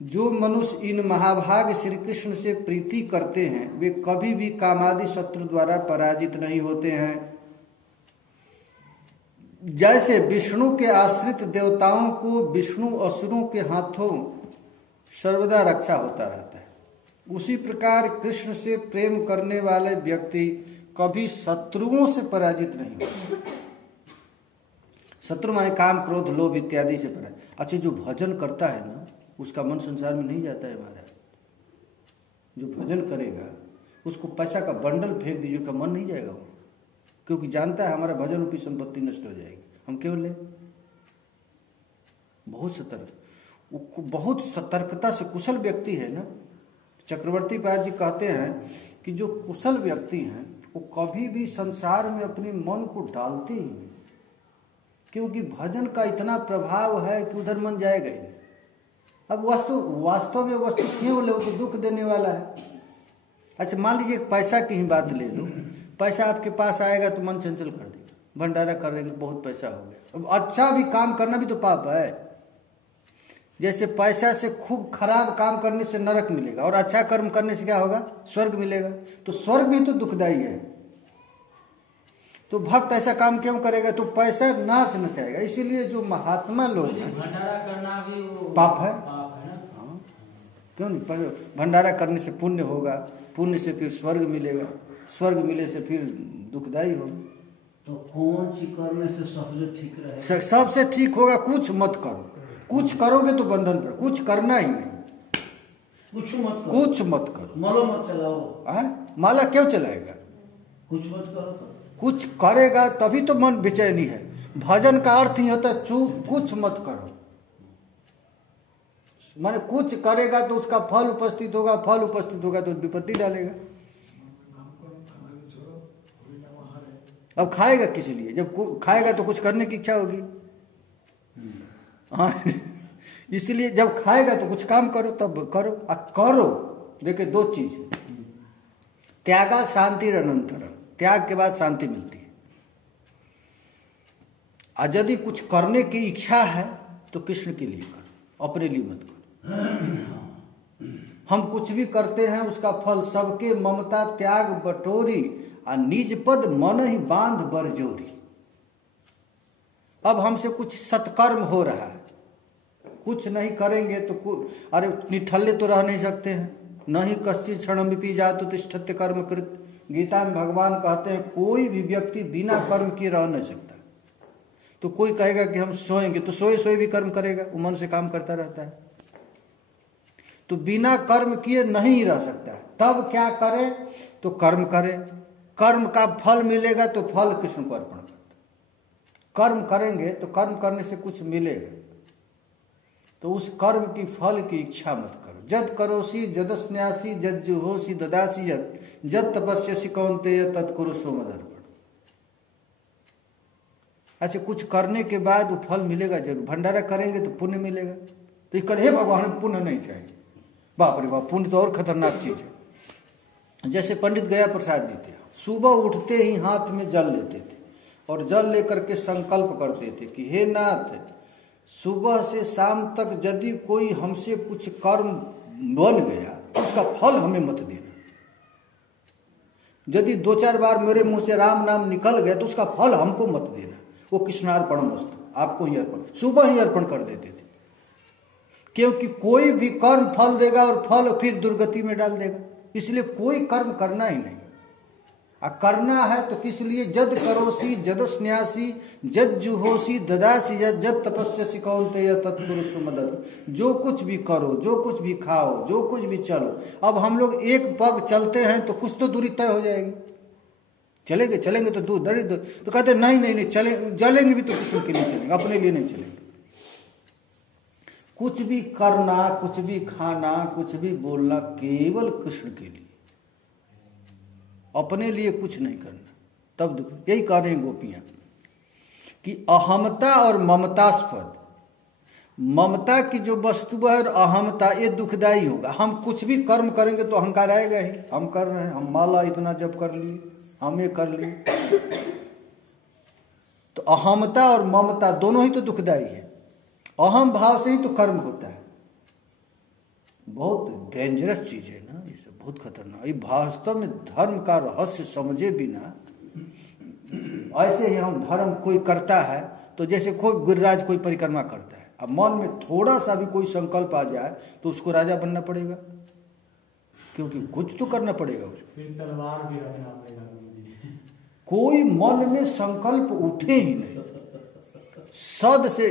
जो मनुष्य इन महाभाग श्री कृष्ण से प्रीति करते हैं वे कभी भी कामादि शत्रु द्वारा पराजित नहीं होते हैं। जैसे विष्णु के आश्रित देवताओं को विष्णु असुरों के हाथों सर्वदा रक्षा होता रहता है, उसी प्रकार कृष्ण से प्रेम करने वाले व्यक्ति कभी शत्रुओं से पराजित नहीं होते। शत्रु माने काम क्रोध लोभ इत्यादि से पराजित। अच्छा, जो भजन करता है ना उसका मन संसार में नहीं जाता है महाराज। जो भजन करेगा उसको पैसा का बंडल फेंक दीजिए का मन नहीं जाएगा वो, क्योंकि जानता है हमारा भजन रूपी संपत्ति नष्ट हो जाएगी। हम क्यों ले? बहुत सतर्कता से कुशल व्यक्ति है ना। चक्रवर्ती पाद जी कहते हैं कि जो कुशल व्यक्ति हैं वो कभी भी संसार में अपने मन को डालते ही नहीं, क्योंकि भजन का इतना प्रभाव है कि उधर मन जाएगा ही नहीं। अब वास्तव में वस्तु क्यों ले, तो दुख देने वाला है। अच्छा, मान लीजिए पैसा की ही बात ले लो, पैसा आपके पास आएगा तो मन चंचल कर देगा, भंडारा कर लेंगे, बहुत पैसा हो गया। अब अच्छा भी काम करना भी तो पाप है। जैसे पैसा से खूब खराब काम करने से नरक मिलेगा और अच्छा कर्म करने से क्या होगा? स्वर्ग मिलेगा। तो स्वर्ग भी तो दुखदायी है। तो भक्त ऐसा काम क्यों करेगा? तो पैसा नाश न चाहेगा। इसीलिए जो महात्मा लोग हैं, भंडारा करना भी पाप है। पाप है ना। हाँ, क्यों नहीं? भंडारा करने से पुण्य होगा, पुण्य से फिर स्वर्ग मिलेगा, स्वर्ग मिले से फिर दुखदायी होगा। तो कौन सी करने से सबसे ठीक रहे? सबसे ठीक होगा कुछ मत करो। कुछ करोगे तो बंधन पर, कुछ करना ही नहीं। कुछ मत करो, कुछ मत करो, माला मत चलाओ। माला क्यों चलाएगा? कुछ मत करो। कुछ करेगा तभी तो मन बेचैनी है। भजन का अर्थ ही होता है चुप, कुछ मत करो। माने कुछ करेगा तो उसका फल उपस्थित होगा, फल उपस्थित होगा तो विपत्ति डालेगा। अब खाएगा किस लिए? जब खाएगा तो कुछ करने की इच्छा होगी। हाँ, इसलिए जब खाएगा तो कुछ काम करो, तब करो। करो देखिए, दो चीज, त्यागा शांति अनंतरम। त्याग के बाद शांति मिलती है। और यदि कुछ करने की इच्छा है तो कृष्ण के लिए करो, अपने लिए मत करो। हम कुछ भी करते हैं उसका फल सबके ममता त्याग बटोरी और निज पद मन ही बांध बरजोरी। अब हमसे कुछ सत्कर्म हो रहा है, कुछ नहीं करेंगे तो अरे निठल्ले तो रह नहीं सकते हैं। नहीं कश्चित् क्षणम विपि जातु तिष्ठत्य कर्म कृत। गीता में भगवान कहते हैं कोई भी व्यक्ति बिना कर्म किए रह नहीं सकता। तो कोई कहेगा कि हम सोएंगे, तो सोए सोए भी कर्म करेगा, वो मन से काम करता रहता है। तो बिना कर्म किए नहीं रह सकता। तब क्या करे? तो कर्म करे। कर्म का फल मिलेगा तो फल कृष्ण को अर्पण करता। कर्म करेंगे तो कर्म करने से कुछ मिलेगा, तो उस कर्म की फल की इच्छा मत करो। जद करोसी जदस्न्यासी जद जुहोसी ददासी जद तपस्यसि कौन्तेय तत्कुरु सो मदर्पण। अच्छा, कुछ करने के बाद वो फल मिलेगा जरूर। भंडारा करेंगे तो पुण्य मिलेगा। तो ये हे भगवान पुण्य नहीं चाहिए। बाप रे बाप, पुण्य तो और खतरनाक चीज है। जैसे पंडित गया प्रसाद जी थे, सुबह उठते ही हाथ में जल लेते थे और जल लेकर के संकल्प करते थे कि हे नाथ, सुबह से शाम तक यदि कोई हमसे कुछ कर्म बन गया तो उसका फल हमें मत देना। यदि 2-4 बार मेरे मुंह से राम नाम निकल गया तो उसका फल हमको मत देना। वो कृष्णार्पणमस्तु, आपको ही अर्पण, सुबह ही अर्पण कर देते थे। क्योंकि कोई भी कर्म फल देगा और फल फिर दुर्गति में डाल देगा। इसलिए कोई कर्म करना ही नहीं। करना है तो किस लिए? जद करोसी जद स्न्यासी जद जुहोसी ददासी जद तपस्यसि कौन्तेय तत्कुरु सो मदर्पण। जो कुछ भी करो, जो कुछ भी खाओ, जो कुछ भी चलो। अब हम लोग एक पग चलते हैं तो कुछ तो दूरी तय हो जाएगी। चलेंगे तो दूर दरिद्र तो कहते नहीं चलेंगे भी तो कृष्ण के लिए चलेंगे, अपने लिए नहीं चलेंगे। कुछ भी करना, कुछ भी खाना, कुछ भी बोलना केवल कृष्ण के लिए, अपने लिए कुछ नहीं करना। तब दुख। यही कह रहे हैं गोपियां कि अहमता और ममतास्पद, ममता की जो वस्तु है और अहमता, ये दुखदायी होगा। हम कुछ भी कर्म करेंगे तो अहंकार आएगा ही। हम कर रहे हैं, हम माला इतना जप कर लिए, हम ये कर लिए। तो अहमता और ममता दोनों ही तो दुखदायी है। अहम भाव से ही तो कर्म होता है। बहुत डेंजरस चीज है ना, ये सब बहुत खतरनाक। ये वास्तव में धर्म का रहस्य समझे बिना ऐसे ही हम धर्म कोई करता है तो जैसे कोई गिरिराज कोई परिक्रमा करता है, अब मन में थोड़ा सा भी कोई संकल्प आ जाए तो उसको राजा बनना पड़ेगा, क्योंकि कुछ तो करना पड़ेगा उसको। फिर तलवार भी रखना पड़ेगा गुरुजी। कोई मन में संकल्प उठे ही नहीं, सद से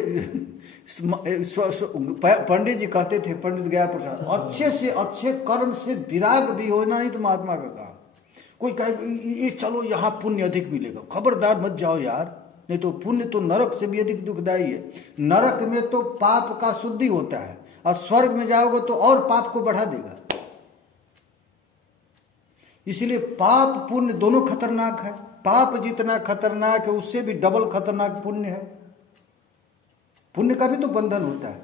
पंडित जी कहते थे, पंडित गया प्रसाद, अच्छे से अच्छे कर्म से विराग भी होना ही तो महात्मा का काम। कोई कहे ये चलो यहाँ पुण्य अधिक मिलेगा, खबरदार मत जाओ यार, नहीं तो पुण्य तो नरक से भी अधिक दुखदायी है। नरक में तो पाप का शुद्धि होता है और स्वर्ग में जाओगे तो और पाप को बढ़ा देगा। इसलिए पाप पुण्य दोनों खतरनाक है। पाप जितना खतरनाक है उससे भी डबल खतरनाक पुण्य है। पुण्य का भी तो बंधन होता है।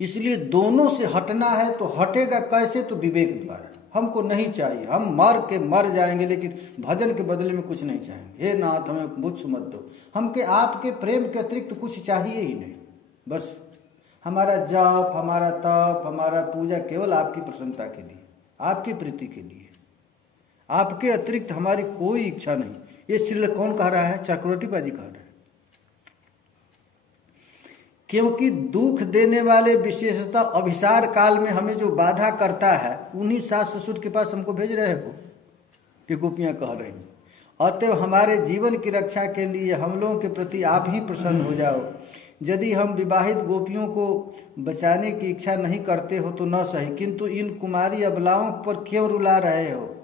इसलिए दोनों से हटना है तो हटेगा कैसे? तो विवेक द्वारा। हमको नहीं चाहिए, हम मर के मर जाएंगे लेकिन भजन के बदले में कुछ नहीं चाहेंगे। हे नाथ हमें मुझसे मत दो, हमके आपके प्रेम के अतिरिक्त कुछ चाहिए ही नहीं। बस हमारा जाप, हमारा तप, हमारा पूजा केवल आपकी प्रसन्नता के लिए, आपकी प्रीति के लिए, आपके अतिरिक्त हमारी कोई इच्छा नहीं। ये श्री कौन कह रहा है? चक्रवर्ती बाजी कह रहे हैं। क्योंकि दुख देने वाले विशेषतः अभिसार काल में हमें जो बाधा करता है उन्हीं सास ससुर के पास हमको भेज रहे हो, ये गोपियां कह रही हैं। अतएव हमारे जीवन की रक्षा के लिए हम लोगों के प्रति आप ही प्रसन्न हो जाओ। यदि हम विवाहित गोपियों को बचाने की इच्छा नहीं करते हो तो न सही, किंतु इन कुमारी अबलाओं पर क्यों रुला रहे हो?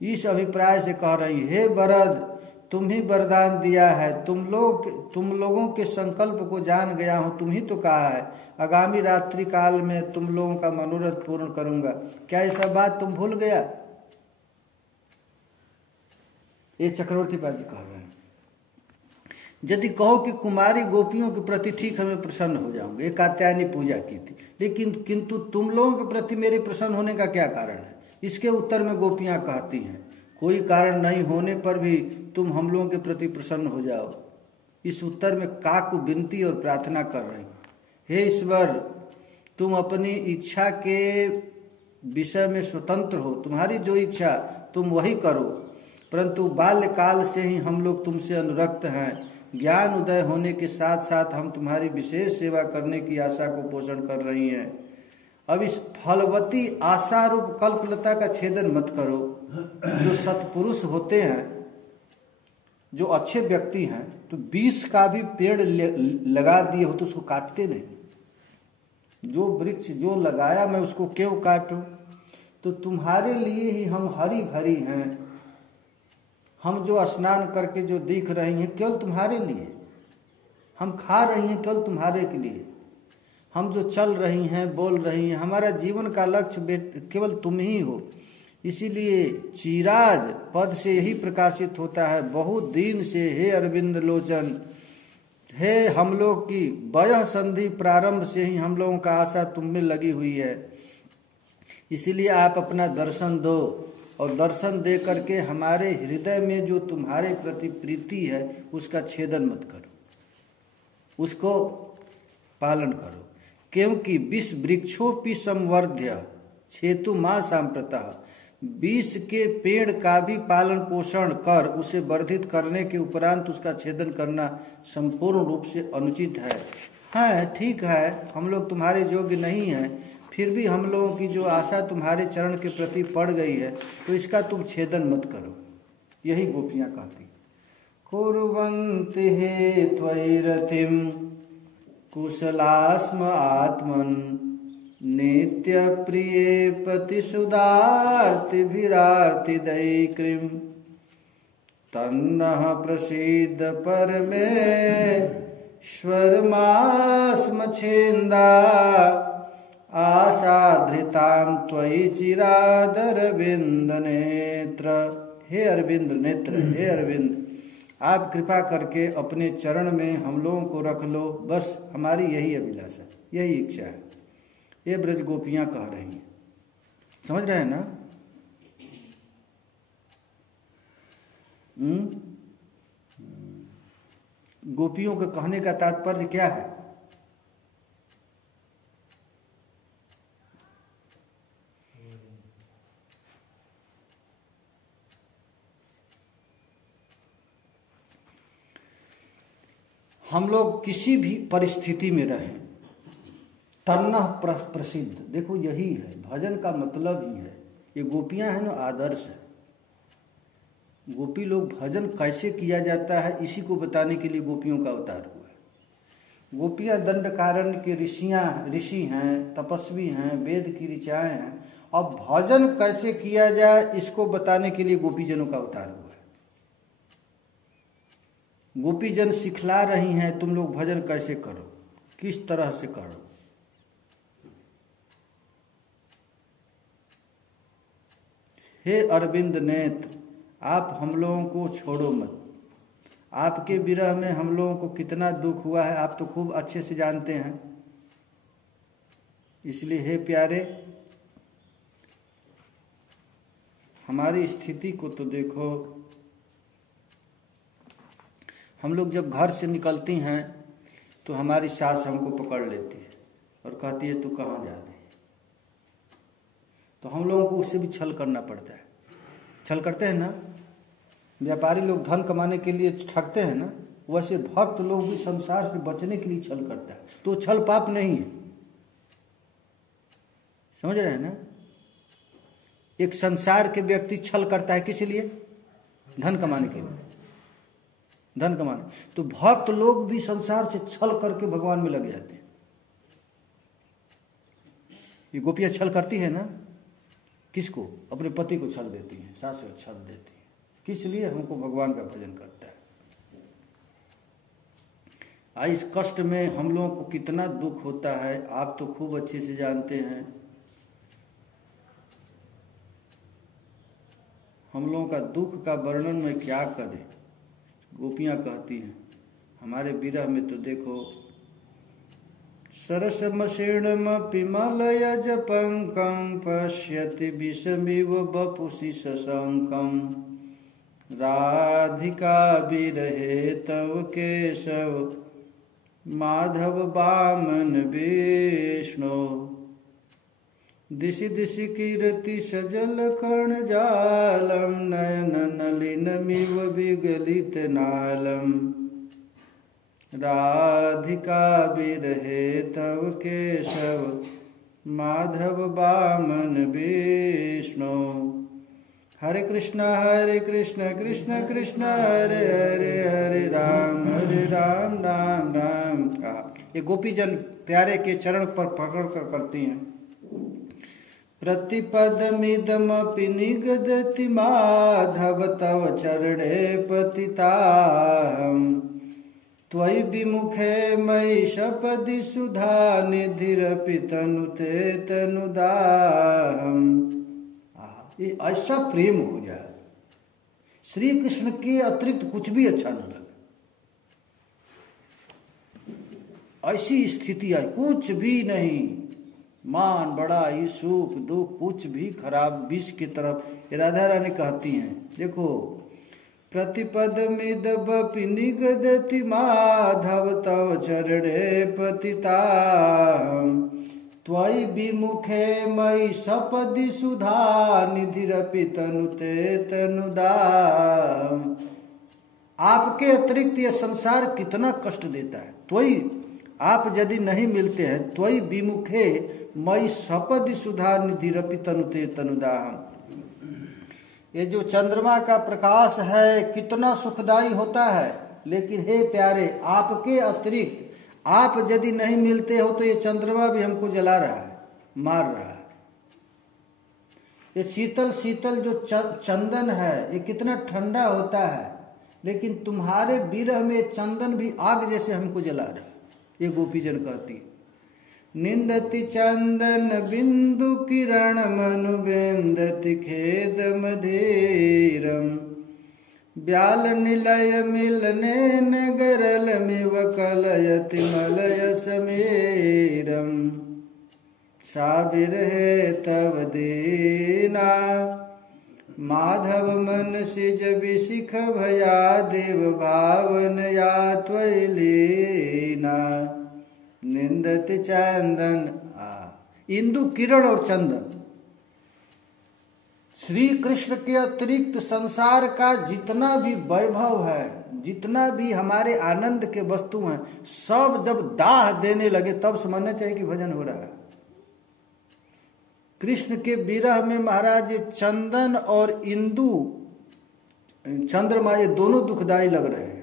इस अभिप्राय से कह रही, हे वरद तुम ही वरदान दिया है, तुम लोगों के संकल्प को जान गया हूँ। तुम ही तो कहा है आगामी रात्रि काल में तुम लोगों का मनोरथ पूर्ण करूंगा। क्या ये सब बात तुम भूल गया? ये चक्रवर्ती बाजी कह रहे हैं। यदि कहो कि कुमारी गोपियों के प्रति ठीक हमें प्रसन्न हो जाऊंगे, एक कात्यायनी पूजा की थी, लेकिन किंतु तुम लोगों के प्रति मेरे प्रसन्न होने का क्या कारण है? इसके उत्तर में गोपियां कहती हैं, कोई कारण नहीं होने पर भी तुम हम लोगों के प्रति प्रसन्न हो जाओ। इस उत्तर में काकु विनती और प्रार्थना कर रही, हे ईश्वर तुम अपनी इच्छा के विषय में स्वतंत्र हो, तुम्हारी जो इच्छा तुम वही करो, परंतु बाल्यकाल से ही हम लोग तुमसे अनुरक्त हैं। ज्ञान उदय होने के साथ साथ हम तुम्हारी विशेष सेवा करने की आशा को पोषण कर रही हैं। अब इस फलवती आशा रूप कल्पलता का छेदन मत करो। जो सत्पुरुष होते हैं, जो अच्छे व्यक्ति हैं, तो 20 का भी पेड़ लगा दिए हो तो उसको काटते नहीं। जो वृक्ष जो लगाया मैं उसको क्यों काटूं? तो तुम्हारे लिए ही हम हरी भरी हैं। हम जो स्नान करके जो दिख रही हैं केवल तुम्हारे लिए, हम खा रही हैं केवल तुम्हारे के लिए, हम जो चल रही हैं बोल रही हैं, हमारा जीवन का लक्ष्य केवल तुम ही हो। इसीलिए चिराज पद से यही प्रकाशित होता है, बहुत दिन से हे अरविंद लोचन, हे हम लोग की वयः संधि प्रारंभ से ही हम लोगों का आशा तुम में लगी हुई है। इसीलिए आप अपना दर्शन दो और दर्शन दे करके हमारे हृदय में जो तुम्हारे प्रति प्रीति है उसका छेदन मत करो, उसको पालन करो। क्योंकि विष वृक्षोपि संवर्ध्य छेतु मां सांप्रतः, विष के पेड़ का भी पालन पोषण कर उसे वर्धित करने के उपरांत उसका छेदन करना संपूर्ण रूप से अनुचित है। हाँ ठीक है, हम लोग तुम्हारे योग्य नहीं हैं, फिर भी हम लोगों की जो आशा तुम्हारे चरण के प्रति पड़ गई है तो इसका तुम छेदन मत करो। यही गोपियां कहती, कुर्वन्ति हे त्वयि रतिम कुशलास्म आत्मन नित्य प्रिय पति सुदार्ति भिरार्ति दैक्रीम तन्नः प्रसीद परमेश्वरमास्म छेन्दा आसाधृतां त्वयि चिरादरविंद नेत्र। हे अरविंद नेत्र, हे अरविंद आप कृपा करके अपने चरण में हम लोगों को रख लो। बस हमारी यही अभिलाषा, यही इच्छा है। ये ब्रज गोपियां कह रही हैं, समझ रहे हैं ना? गोपियों के कहने का तात्पर्य क्या है? हम लोग किसी भी परिस्थिति में रहें, तन्नह प्रसिद्ध, देखो यही है भजन का मतलब ही है। ये गोपियां हैं ना, आदर्श है। गोपी लोग भजन कैसे किया जाता है इसी को बताने के लिए गोपियों का अवतार हुआ है। गोपियां दंडकारण्य के ऋषि हैं, तपस्वी हैं, वेद की ऋचाएं हैं। अब भजन कैसे किया जाए इसको बताने के लिए गोपीजनों का अवतार हुआ है। गोपीजन सिखला रही हैं, तुम लोग भजन कैसे करो, किस तरह से करो। हे अरविंद नेत्र, आप हम लोगों को छोड़ो मत। आपके विरह में हम लोगों को कितना दुख हुआ है आप तो खूब अच्छे से जानते हैं। इसलिए हे प्यारे, हमारी स्थिति को तो देखो। हम लोग जब घर से निकलती हैं तो हमारी सास हमको पकड़ लेती है और कहती है तू कहाँ जा रही है। तो हम लोगों को उससे भी छल करना पड़ता है। छल करते हैं ना, व्यापारी लोग धन कमाने के लिए ठगते हैं ना, वैसे भक्त लोग भी संसार से बचने के लिए छल करता है। तो छल पाप नहीं है, समझ रहे हैं ना। एक संसार के व्यक्ति छल करता है किस लिए? धन कमाने के लिए, धन कमाने। तो भक्त लोग भी संसार से छल करके भगवान में लग जाते हैं। ये गोपियां छल करती है ना, किसको? अपने पति को छल देती हैं, सास को छल देती है। किस लिए? हमको भगवान का भजन करता है। इस कष्ट में हम लोगों को कितना दुख होता है आप तो खूब अच्छे से जानते हैं। हम लोगों का दुख का वर्णन मैं क्या करें। गोपियां कहती हैं हमारे विरह में तो देखो, सरसमशीर्णमपि मलयज पंकं पश्यति विषमिव वपुषि शशंकं, राधिका विरहे तव केशव माधव वामन विष्णु, दिशि दिशि कीर्ति सजल कर्ण जालम, नयन नलिनमिव विगलित नालम, राधिका विरहे तव केशव माधव वामन विष्णु। हरे कृष्ण कृष्ण कृष्ण हरे हरे, हरे राम राम राम। ये गोपीजन प्यारे के चरण पर पकड़ कर करती हैं। प्रतिपदमिदमपि निगदति माधव तव चरणे पतिताहम्, त्वयि विमुखे मयि सपदि सुधा निधिरपि तनुते तनुदाहम्। ये ऐसा प्रेम हो जाए, श्री कृष्ण के अतिरिक्त कुछ भी अच्छा न लगे। ऐसी स्थिति है, कुछ भी नहीं, मान बड़ाई सुख दुख कुछ भी खराब विष की तरफ। राधा रानी कहती हैं देखो, प्रतिपदमिदमपि निगदति माधव तव चरणे पतिताहम्, त्वयि विमुखे मयि सपदि सुधा निधिरपि तनुते तनुदाहम्। आपके अतिरिक्त ये संसार कितना कष्ट देता है। त्वयि, आप यदि नहीं मिलते हैं, त्वयि विमुखे मयि सपदि सुधा निधिरपि तनुते तनुदाहम्। ये जो चंद्रमा का प्रकाश है कितना सुखदायी होता है, लेकिन हे प्यारे आपके अतिरिक्त आप यदि नहीं मिलते हो तो ये चंद्रमा भी हमको जला रहा है, मार रहा है। ये शीतल शीतल जो चंदन है ये कितना ठंडा होता है, लेकिन तुम्हारे विरह में चंदन भी आग जैसे हमको जला रहा है। ये गोपीजन कहती, निंदति चंदन बिंदु किरण मनु बेंदति खेद मधीरम, ब्याल निलय मिलने नगरल मिव कलयति मलय समीरम, साबिर है तव दीना माधव मन सिज विशिख भया देव भावन या त्वयि लीना, निंदति चंदन। इंदु किरण और चंदन, श्री कृष्ण के अतिरिक्त संसार का जितना भी वैभव है जितना भी हमारे आनंद के वस्तु हैं सब जब दाह देने लगे तब समझना चाहिए कि भजन हो रहा है। कृष्ण के विरह में महाराज चंदन और इंदु चंद्रमा ये दोनों दुखदाई लग रहे हैं।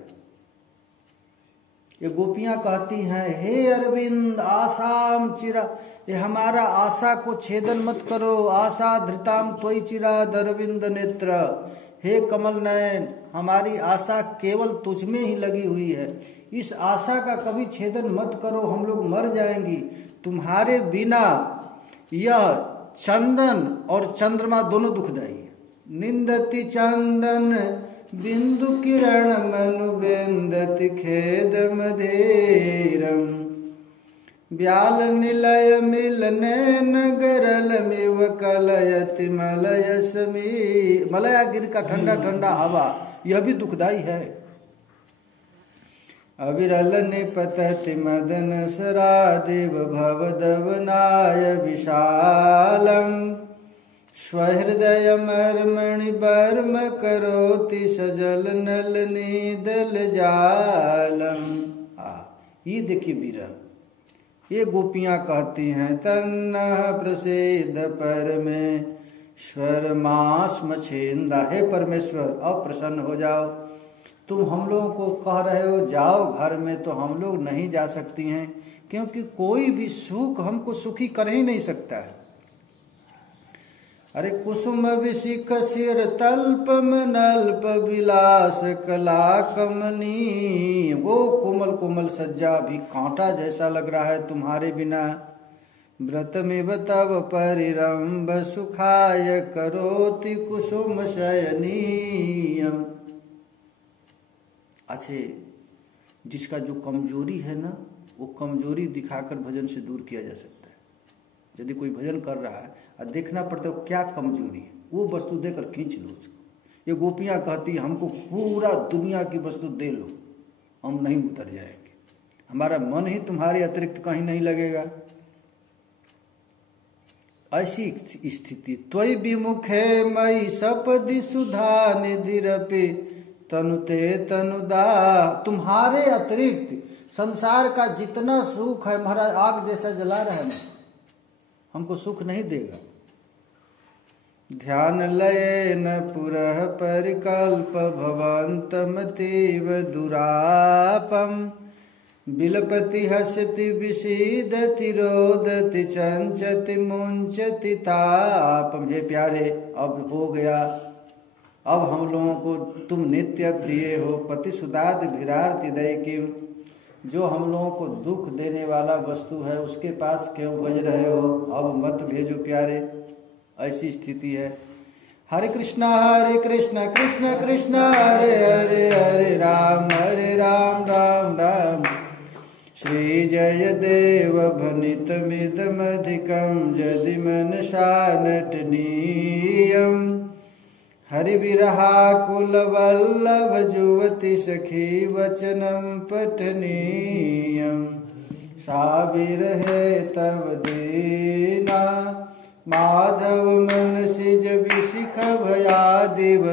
ये गोपियां कहती हैं, हे अरविंद आसाम चिरा, ये हमारा आशा को छेदन मत करो। आशा धृताम त्वयि चिराद अरविंद नेत्र, हे कमल नयन हमारी आशा केवल तुझ में ही लगी हुई है, इस आशा का कभी छेदन मत करो, हम लोग मर जाएंगी तुम्हारे बिना। यह चंदन और चंद्रमा दोनों दुखदाई है। निंदति चंदन बिंदु किरण मनु बेंदति खेद मधेरम, ब्याल निलय मिलने नगरल मिव कलयति मलय समी, मलया गिर का ठंडा ठंडा हवा यह भी दुखदाई है। अविरल निपतति मदन सरादेव भवदवनाय विशालम, स्वहृदय मर्मणि बर्म करोति सजल नल नीदल जालम। ये देखिए विरह, ये गोपियां कहती हैं, तन्नः प्रसिद्ध परमेश्वर मास मछेंदा, हे परमेश्वर अब प्रसन्न हो जाओ। तुम हम लोगों को कह रहे हो जाओ घर में, तो हम लोग नहीं जा सकती हैं, क्योंकि कोई भी सुख हमको सुखी कर ही नहीं सकता है। अरे कुसुम विशिख सिर तल्पम नल्प विलास कला कमनी, वो कोमल कोमल सज्जा भी कांटा जैसा लग रहा है तुम्हारे बिना। व्रत में तव परिरंभ सुखाय करोति कुसुम शयनीयम। अच्छे, जिसका जो कमजोरी है ना, वो कमजोरी दिखाकर भजन से दूर किया जा सकता है। यदि कोई भजन कर रहा है और देखना पड़ता है क्या कमजोरी है, वो वस्तु देकर खींच लो उसको। ये गोपियां कहती है हमको पूरा दुनिया की वस्तु दे लो, हम नहीं उतर जाएंगे, हमारा मन ही तुम्हारे अतिरिक्त कहीं नहीं लगेगा। ऐसी स्थिति त्वयि विमुखे मई सपदि सुधा निधिरपि तनुते तनुदा, तुम्हारे अतिरिक्त संसार का जितना सुख है महाराज आग जैसा जला रहा है, हमको सुख नहीं देगा। ध्यान लये न पुरः परिकल्प भवन्तमतीव दुरापम, बिलपति हसति विषीदति रोदति चंचति मुंचति तापम। हे प्यारे अब हो गया, अब हम लोगों को तुम नित्य प्रिय हो। पति सुदाद भिरार्ति दैकिम, जो हम लोगों को दुख देने वाला वस्तु है उसके पास क्यों भेज रहे हो, अब मत भेजो प्यारे। ऐसी स्थिति है। हरे कृष्णा कृष्ण कृष्ण हरे हरे, हरे राम राम राम। श्री जय देव भनित मिदमधिकम यदि मनसा नटनीयम, हरि विरहाकुल वल्लभ जुवति सखी वचनम पठनीयम, सा विरहे तव दीना माधव मनसिज विशिख भयादिव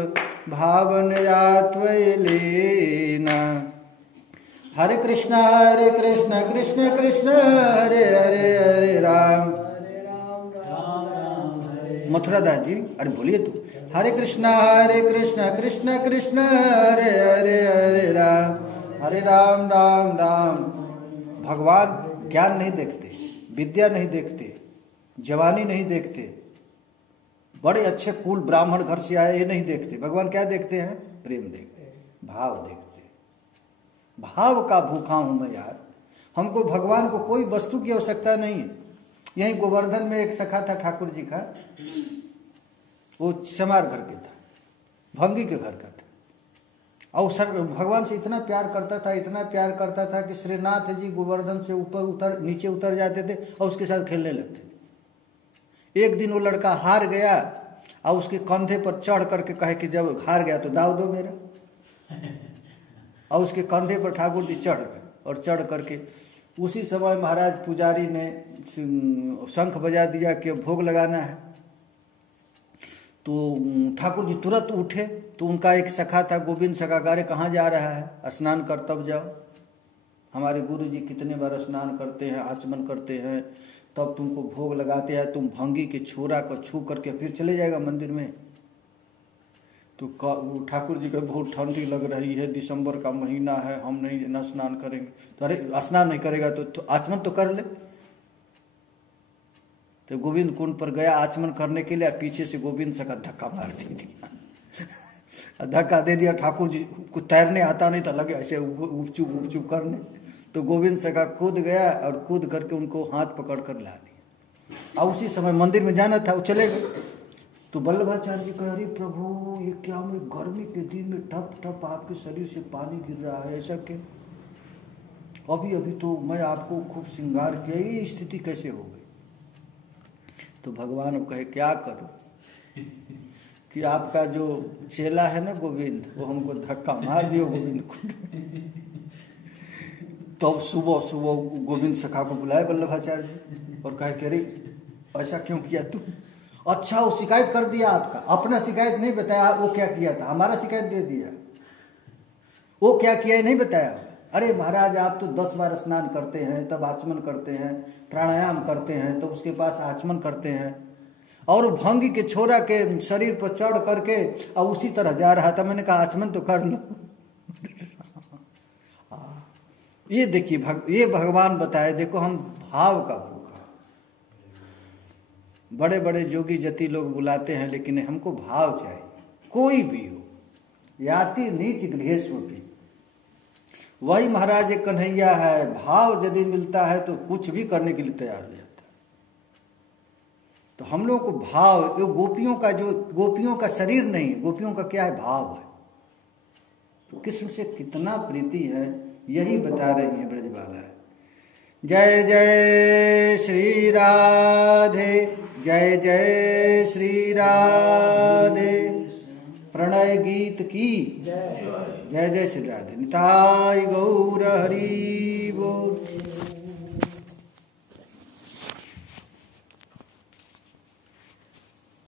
भावनया त्वयि लीना। हरे कृष्ण कृष्ण कृष्ण हरे हरे, हरे राम। मथुरा दास जी अरे बोलिए तो, हरे कृष्ण कृष्ण कृष्ण हरे हरे, हरे राम राम। भगवान ज्ञान नहीं देखते, विद्या नहीं देखते, जवानी नहीं देखते, बड़े अच्छे कुल ब्राह्मण घर से आए ये नहीं देखते। भगवान क्या देखते हैं? प्रेम देखते हैं, भाव देखते हैं। भाव का भूखा हूं मैं यार, हमको भगवान को कोई वस्तु की आवश्यकता नहीं है। यहीं गोवर्धन में एक सखा था ठाकुर जी का, वो चमार घर के था, भंगी के घर का था, और सर भगवान से इतना प्यार करता था कि श्रीनाथ जी गोवर्धन से नीचे उतर जाते थे और उसके साथ खेलने लगते थे। एक दिन वो लड़का हार गया और उसके कंधे पर चढ़ करके कहे कि जब हार गया तो दाव दो मेरा, और उसके कंधे पर ठाकुर जी चढ़ गए, और चढ़ करके उसी समय महाराज पुजारी ने शंख बजा दिया कि भोग लगाना है। तो ठाकुर जी तुरंत उठे। तो उनका एक सखा था गोविंद सखा, गारे कहाँ जा रहा है? स्नान कर तब जाओ। हमारे गुरु जी कितने बार स्नान करते हैं, आचमन करते हैं, तब तुमको भोग लगाते हैं, तुम भंगी के छोरा को छू करके फिर चले जाएगा मंदिर में। तो ठाकुर जी को बहुत ठंडी लग रही है, दिसंबर का महीना है, हम नहीं न स्नान करेंगे। तो अरे स्नान नहीं करेगा तो आचमन तो कर ले। तो गोविंद कुंड पर गया आचमन करने के लिए, पीछे से गोविंद सका धक्का मार दिया। धक्का दे दिया। ठाकुर जी को तैरने आता नहीं था, लगे ऐसे उपचुप करने। तो गोविंद सका कूद गया और कूद करके उनको हाथ पकड़ कर ला दिया। और उसी समय मंदिर में जाना था, वो चले गए। तो वल्लभाचार्य जी कह, अरे प्रभु ये क्या, मैं गर्मी के दिन में टप टप आपके शरीर से पानी गिर रहा है, ऐसा क्यों? अभी अभी तो मैं आपको खूब श्रृंगार किया, ये स्थिति कैसे हो गई? तो भगवान अब कहे क्या करूं कि आपका जो चेला है ना गोविंद, वो हमको धक्का मार दियो गोविंद कुंड। तो सुबह सुबह गोविंद सखा को बुलाए वल्लभाचार्य जी और कहे कि अरे ऐसा क्यों किया तू? अच्छा वो शिकायत कर दिया आपका, अपना शिकायत नहीं बताया, वो क्या किया था, हमारा शिकायत दे दिया। वो क्या किया नहीं बताया। अरे महाराज आप तो 10 बार स्नान करते हैं, तब आचमन करते हैं, प्राणायाम करते हैं, तो उसके पास आचमन करते हैं, और भंगी के छोरा के शरीर पर चढ़ करके अब उसी तरह जा रहा था। मैंने कहा आचमन तो कर लो। ये देखिए ये भगवान बताए, देखो हम भाव का भूखा। बड़े बड़े जोगी जति लोग बुलाते हैं, लेकिन हमको भाव चाहिए, कोई भी हो। याति नीच गृहेश्वरी, वही महाराज एक कन्हैया है। भाव यदि मिलता है तो कुछ भी करने के लिए तैयार हो जाता है। तो हम लोगों को भाव, ये गोपियों का शरीर नहीं, गोपियों का क्या है, भाव है। तो कृष्ण से कितना प्रीति है, यही बता रही है ब्रजबाला। जय जय श्री राधे, जय जय श्री राधे। प्रणय गीत की जय जय श्री राधे। निताई गौर हरि बोल।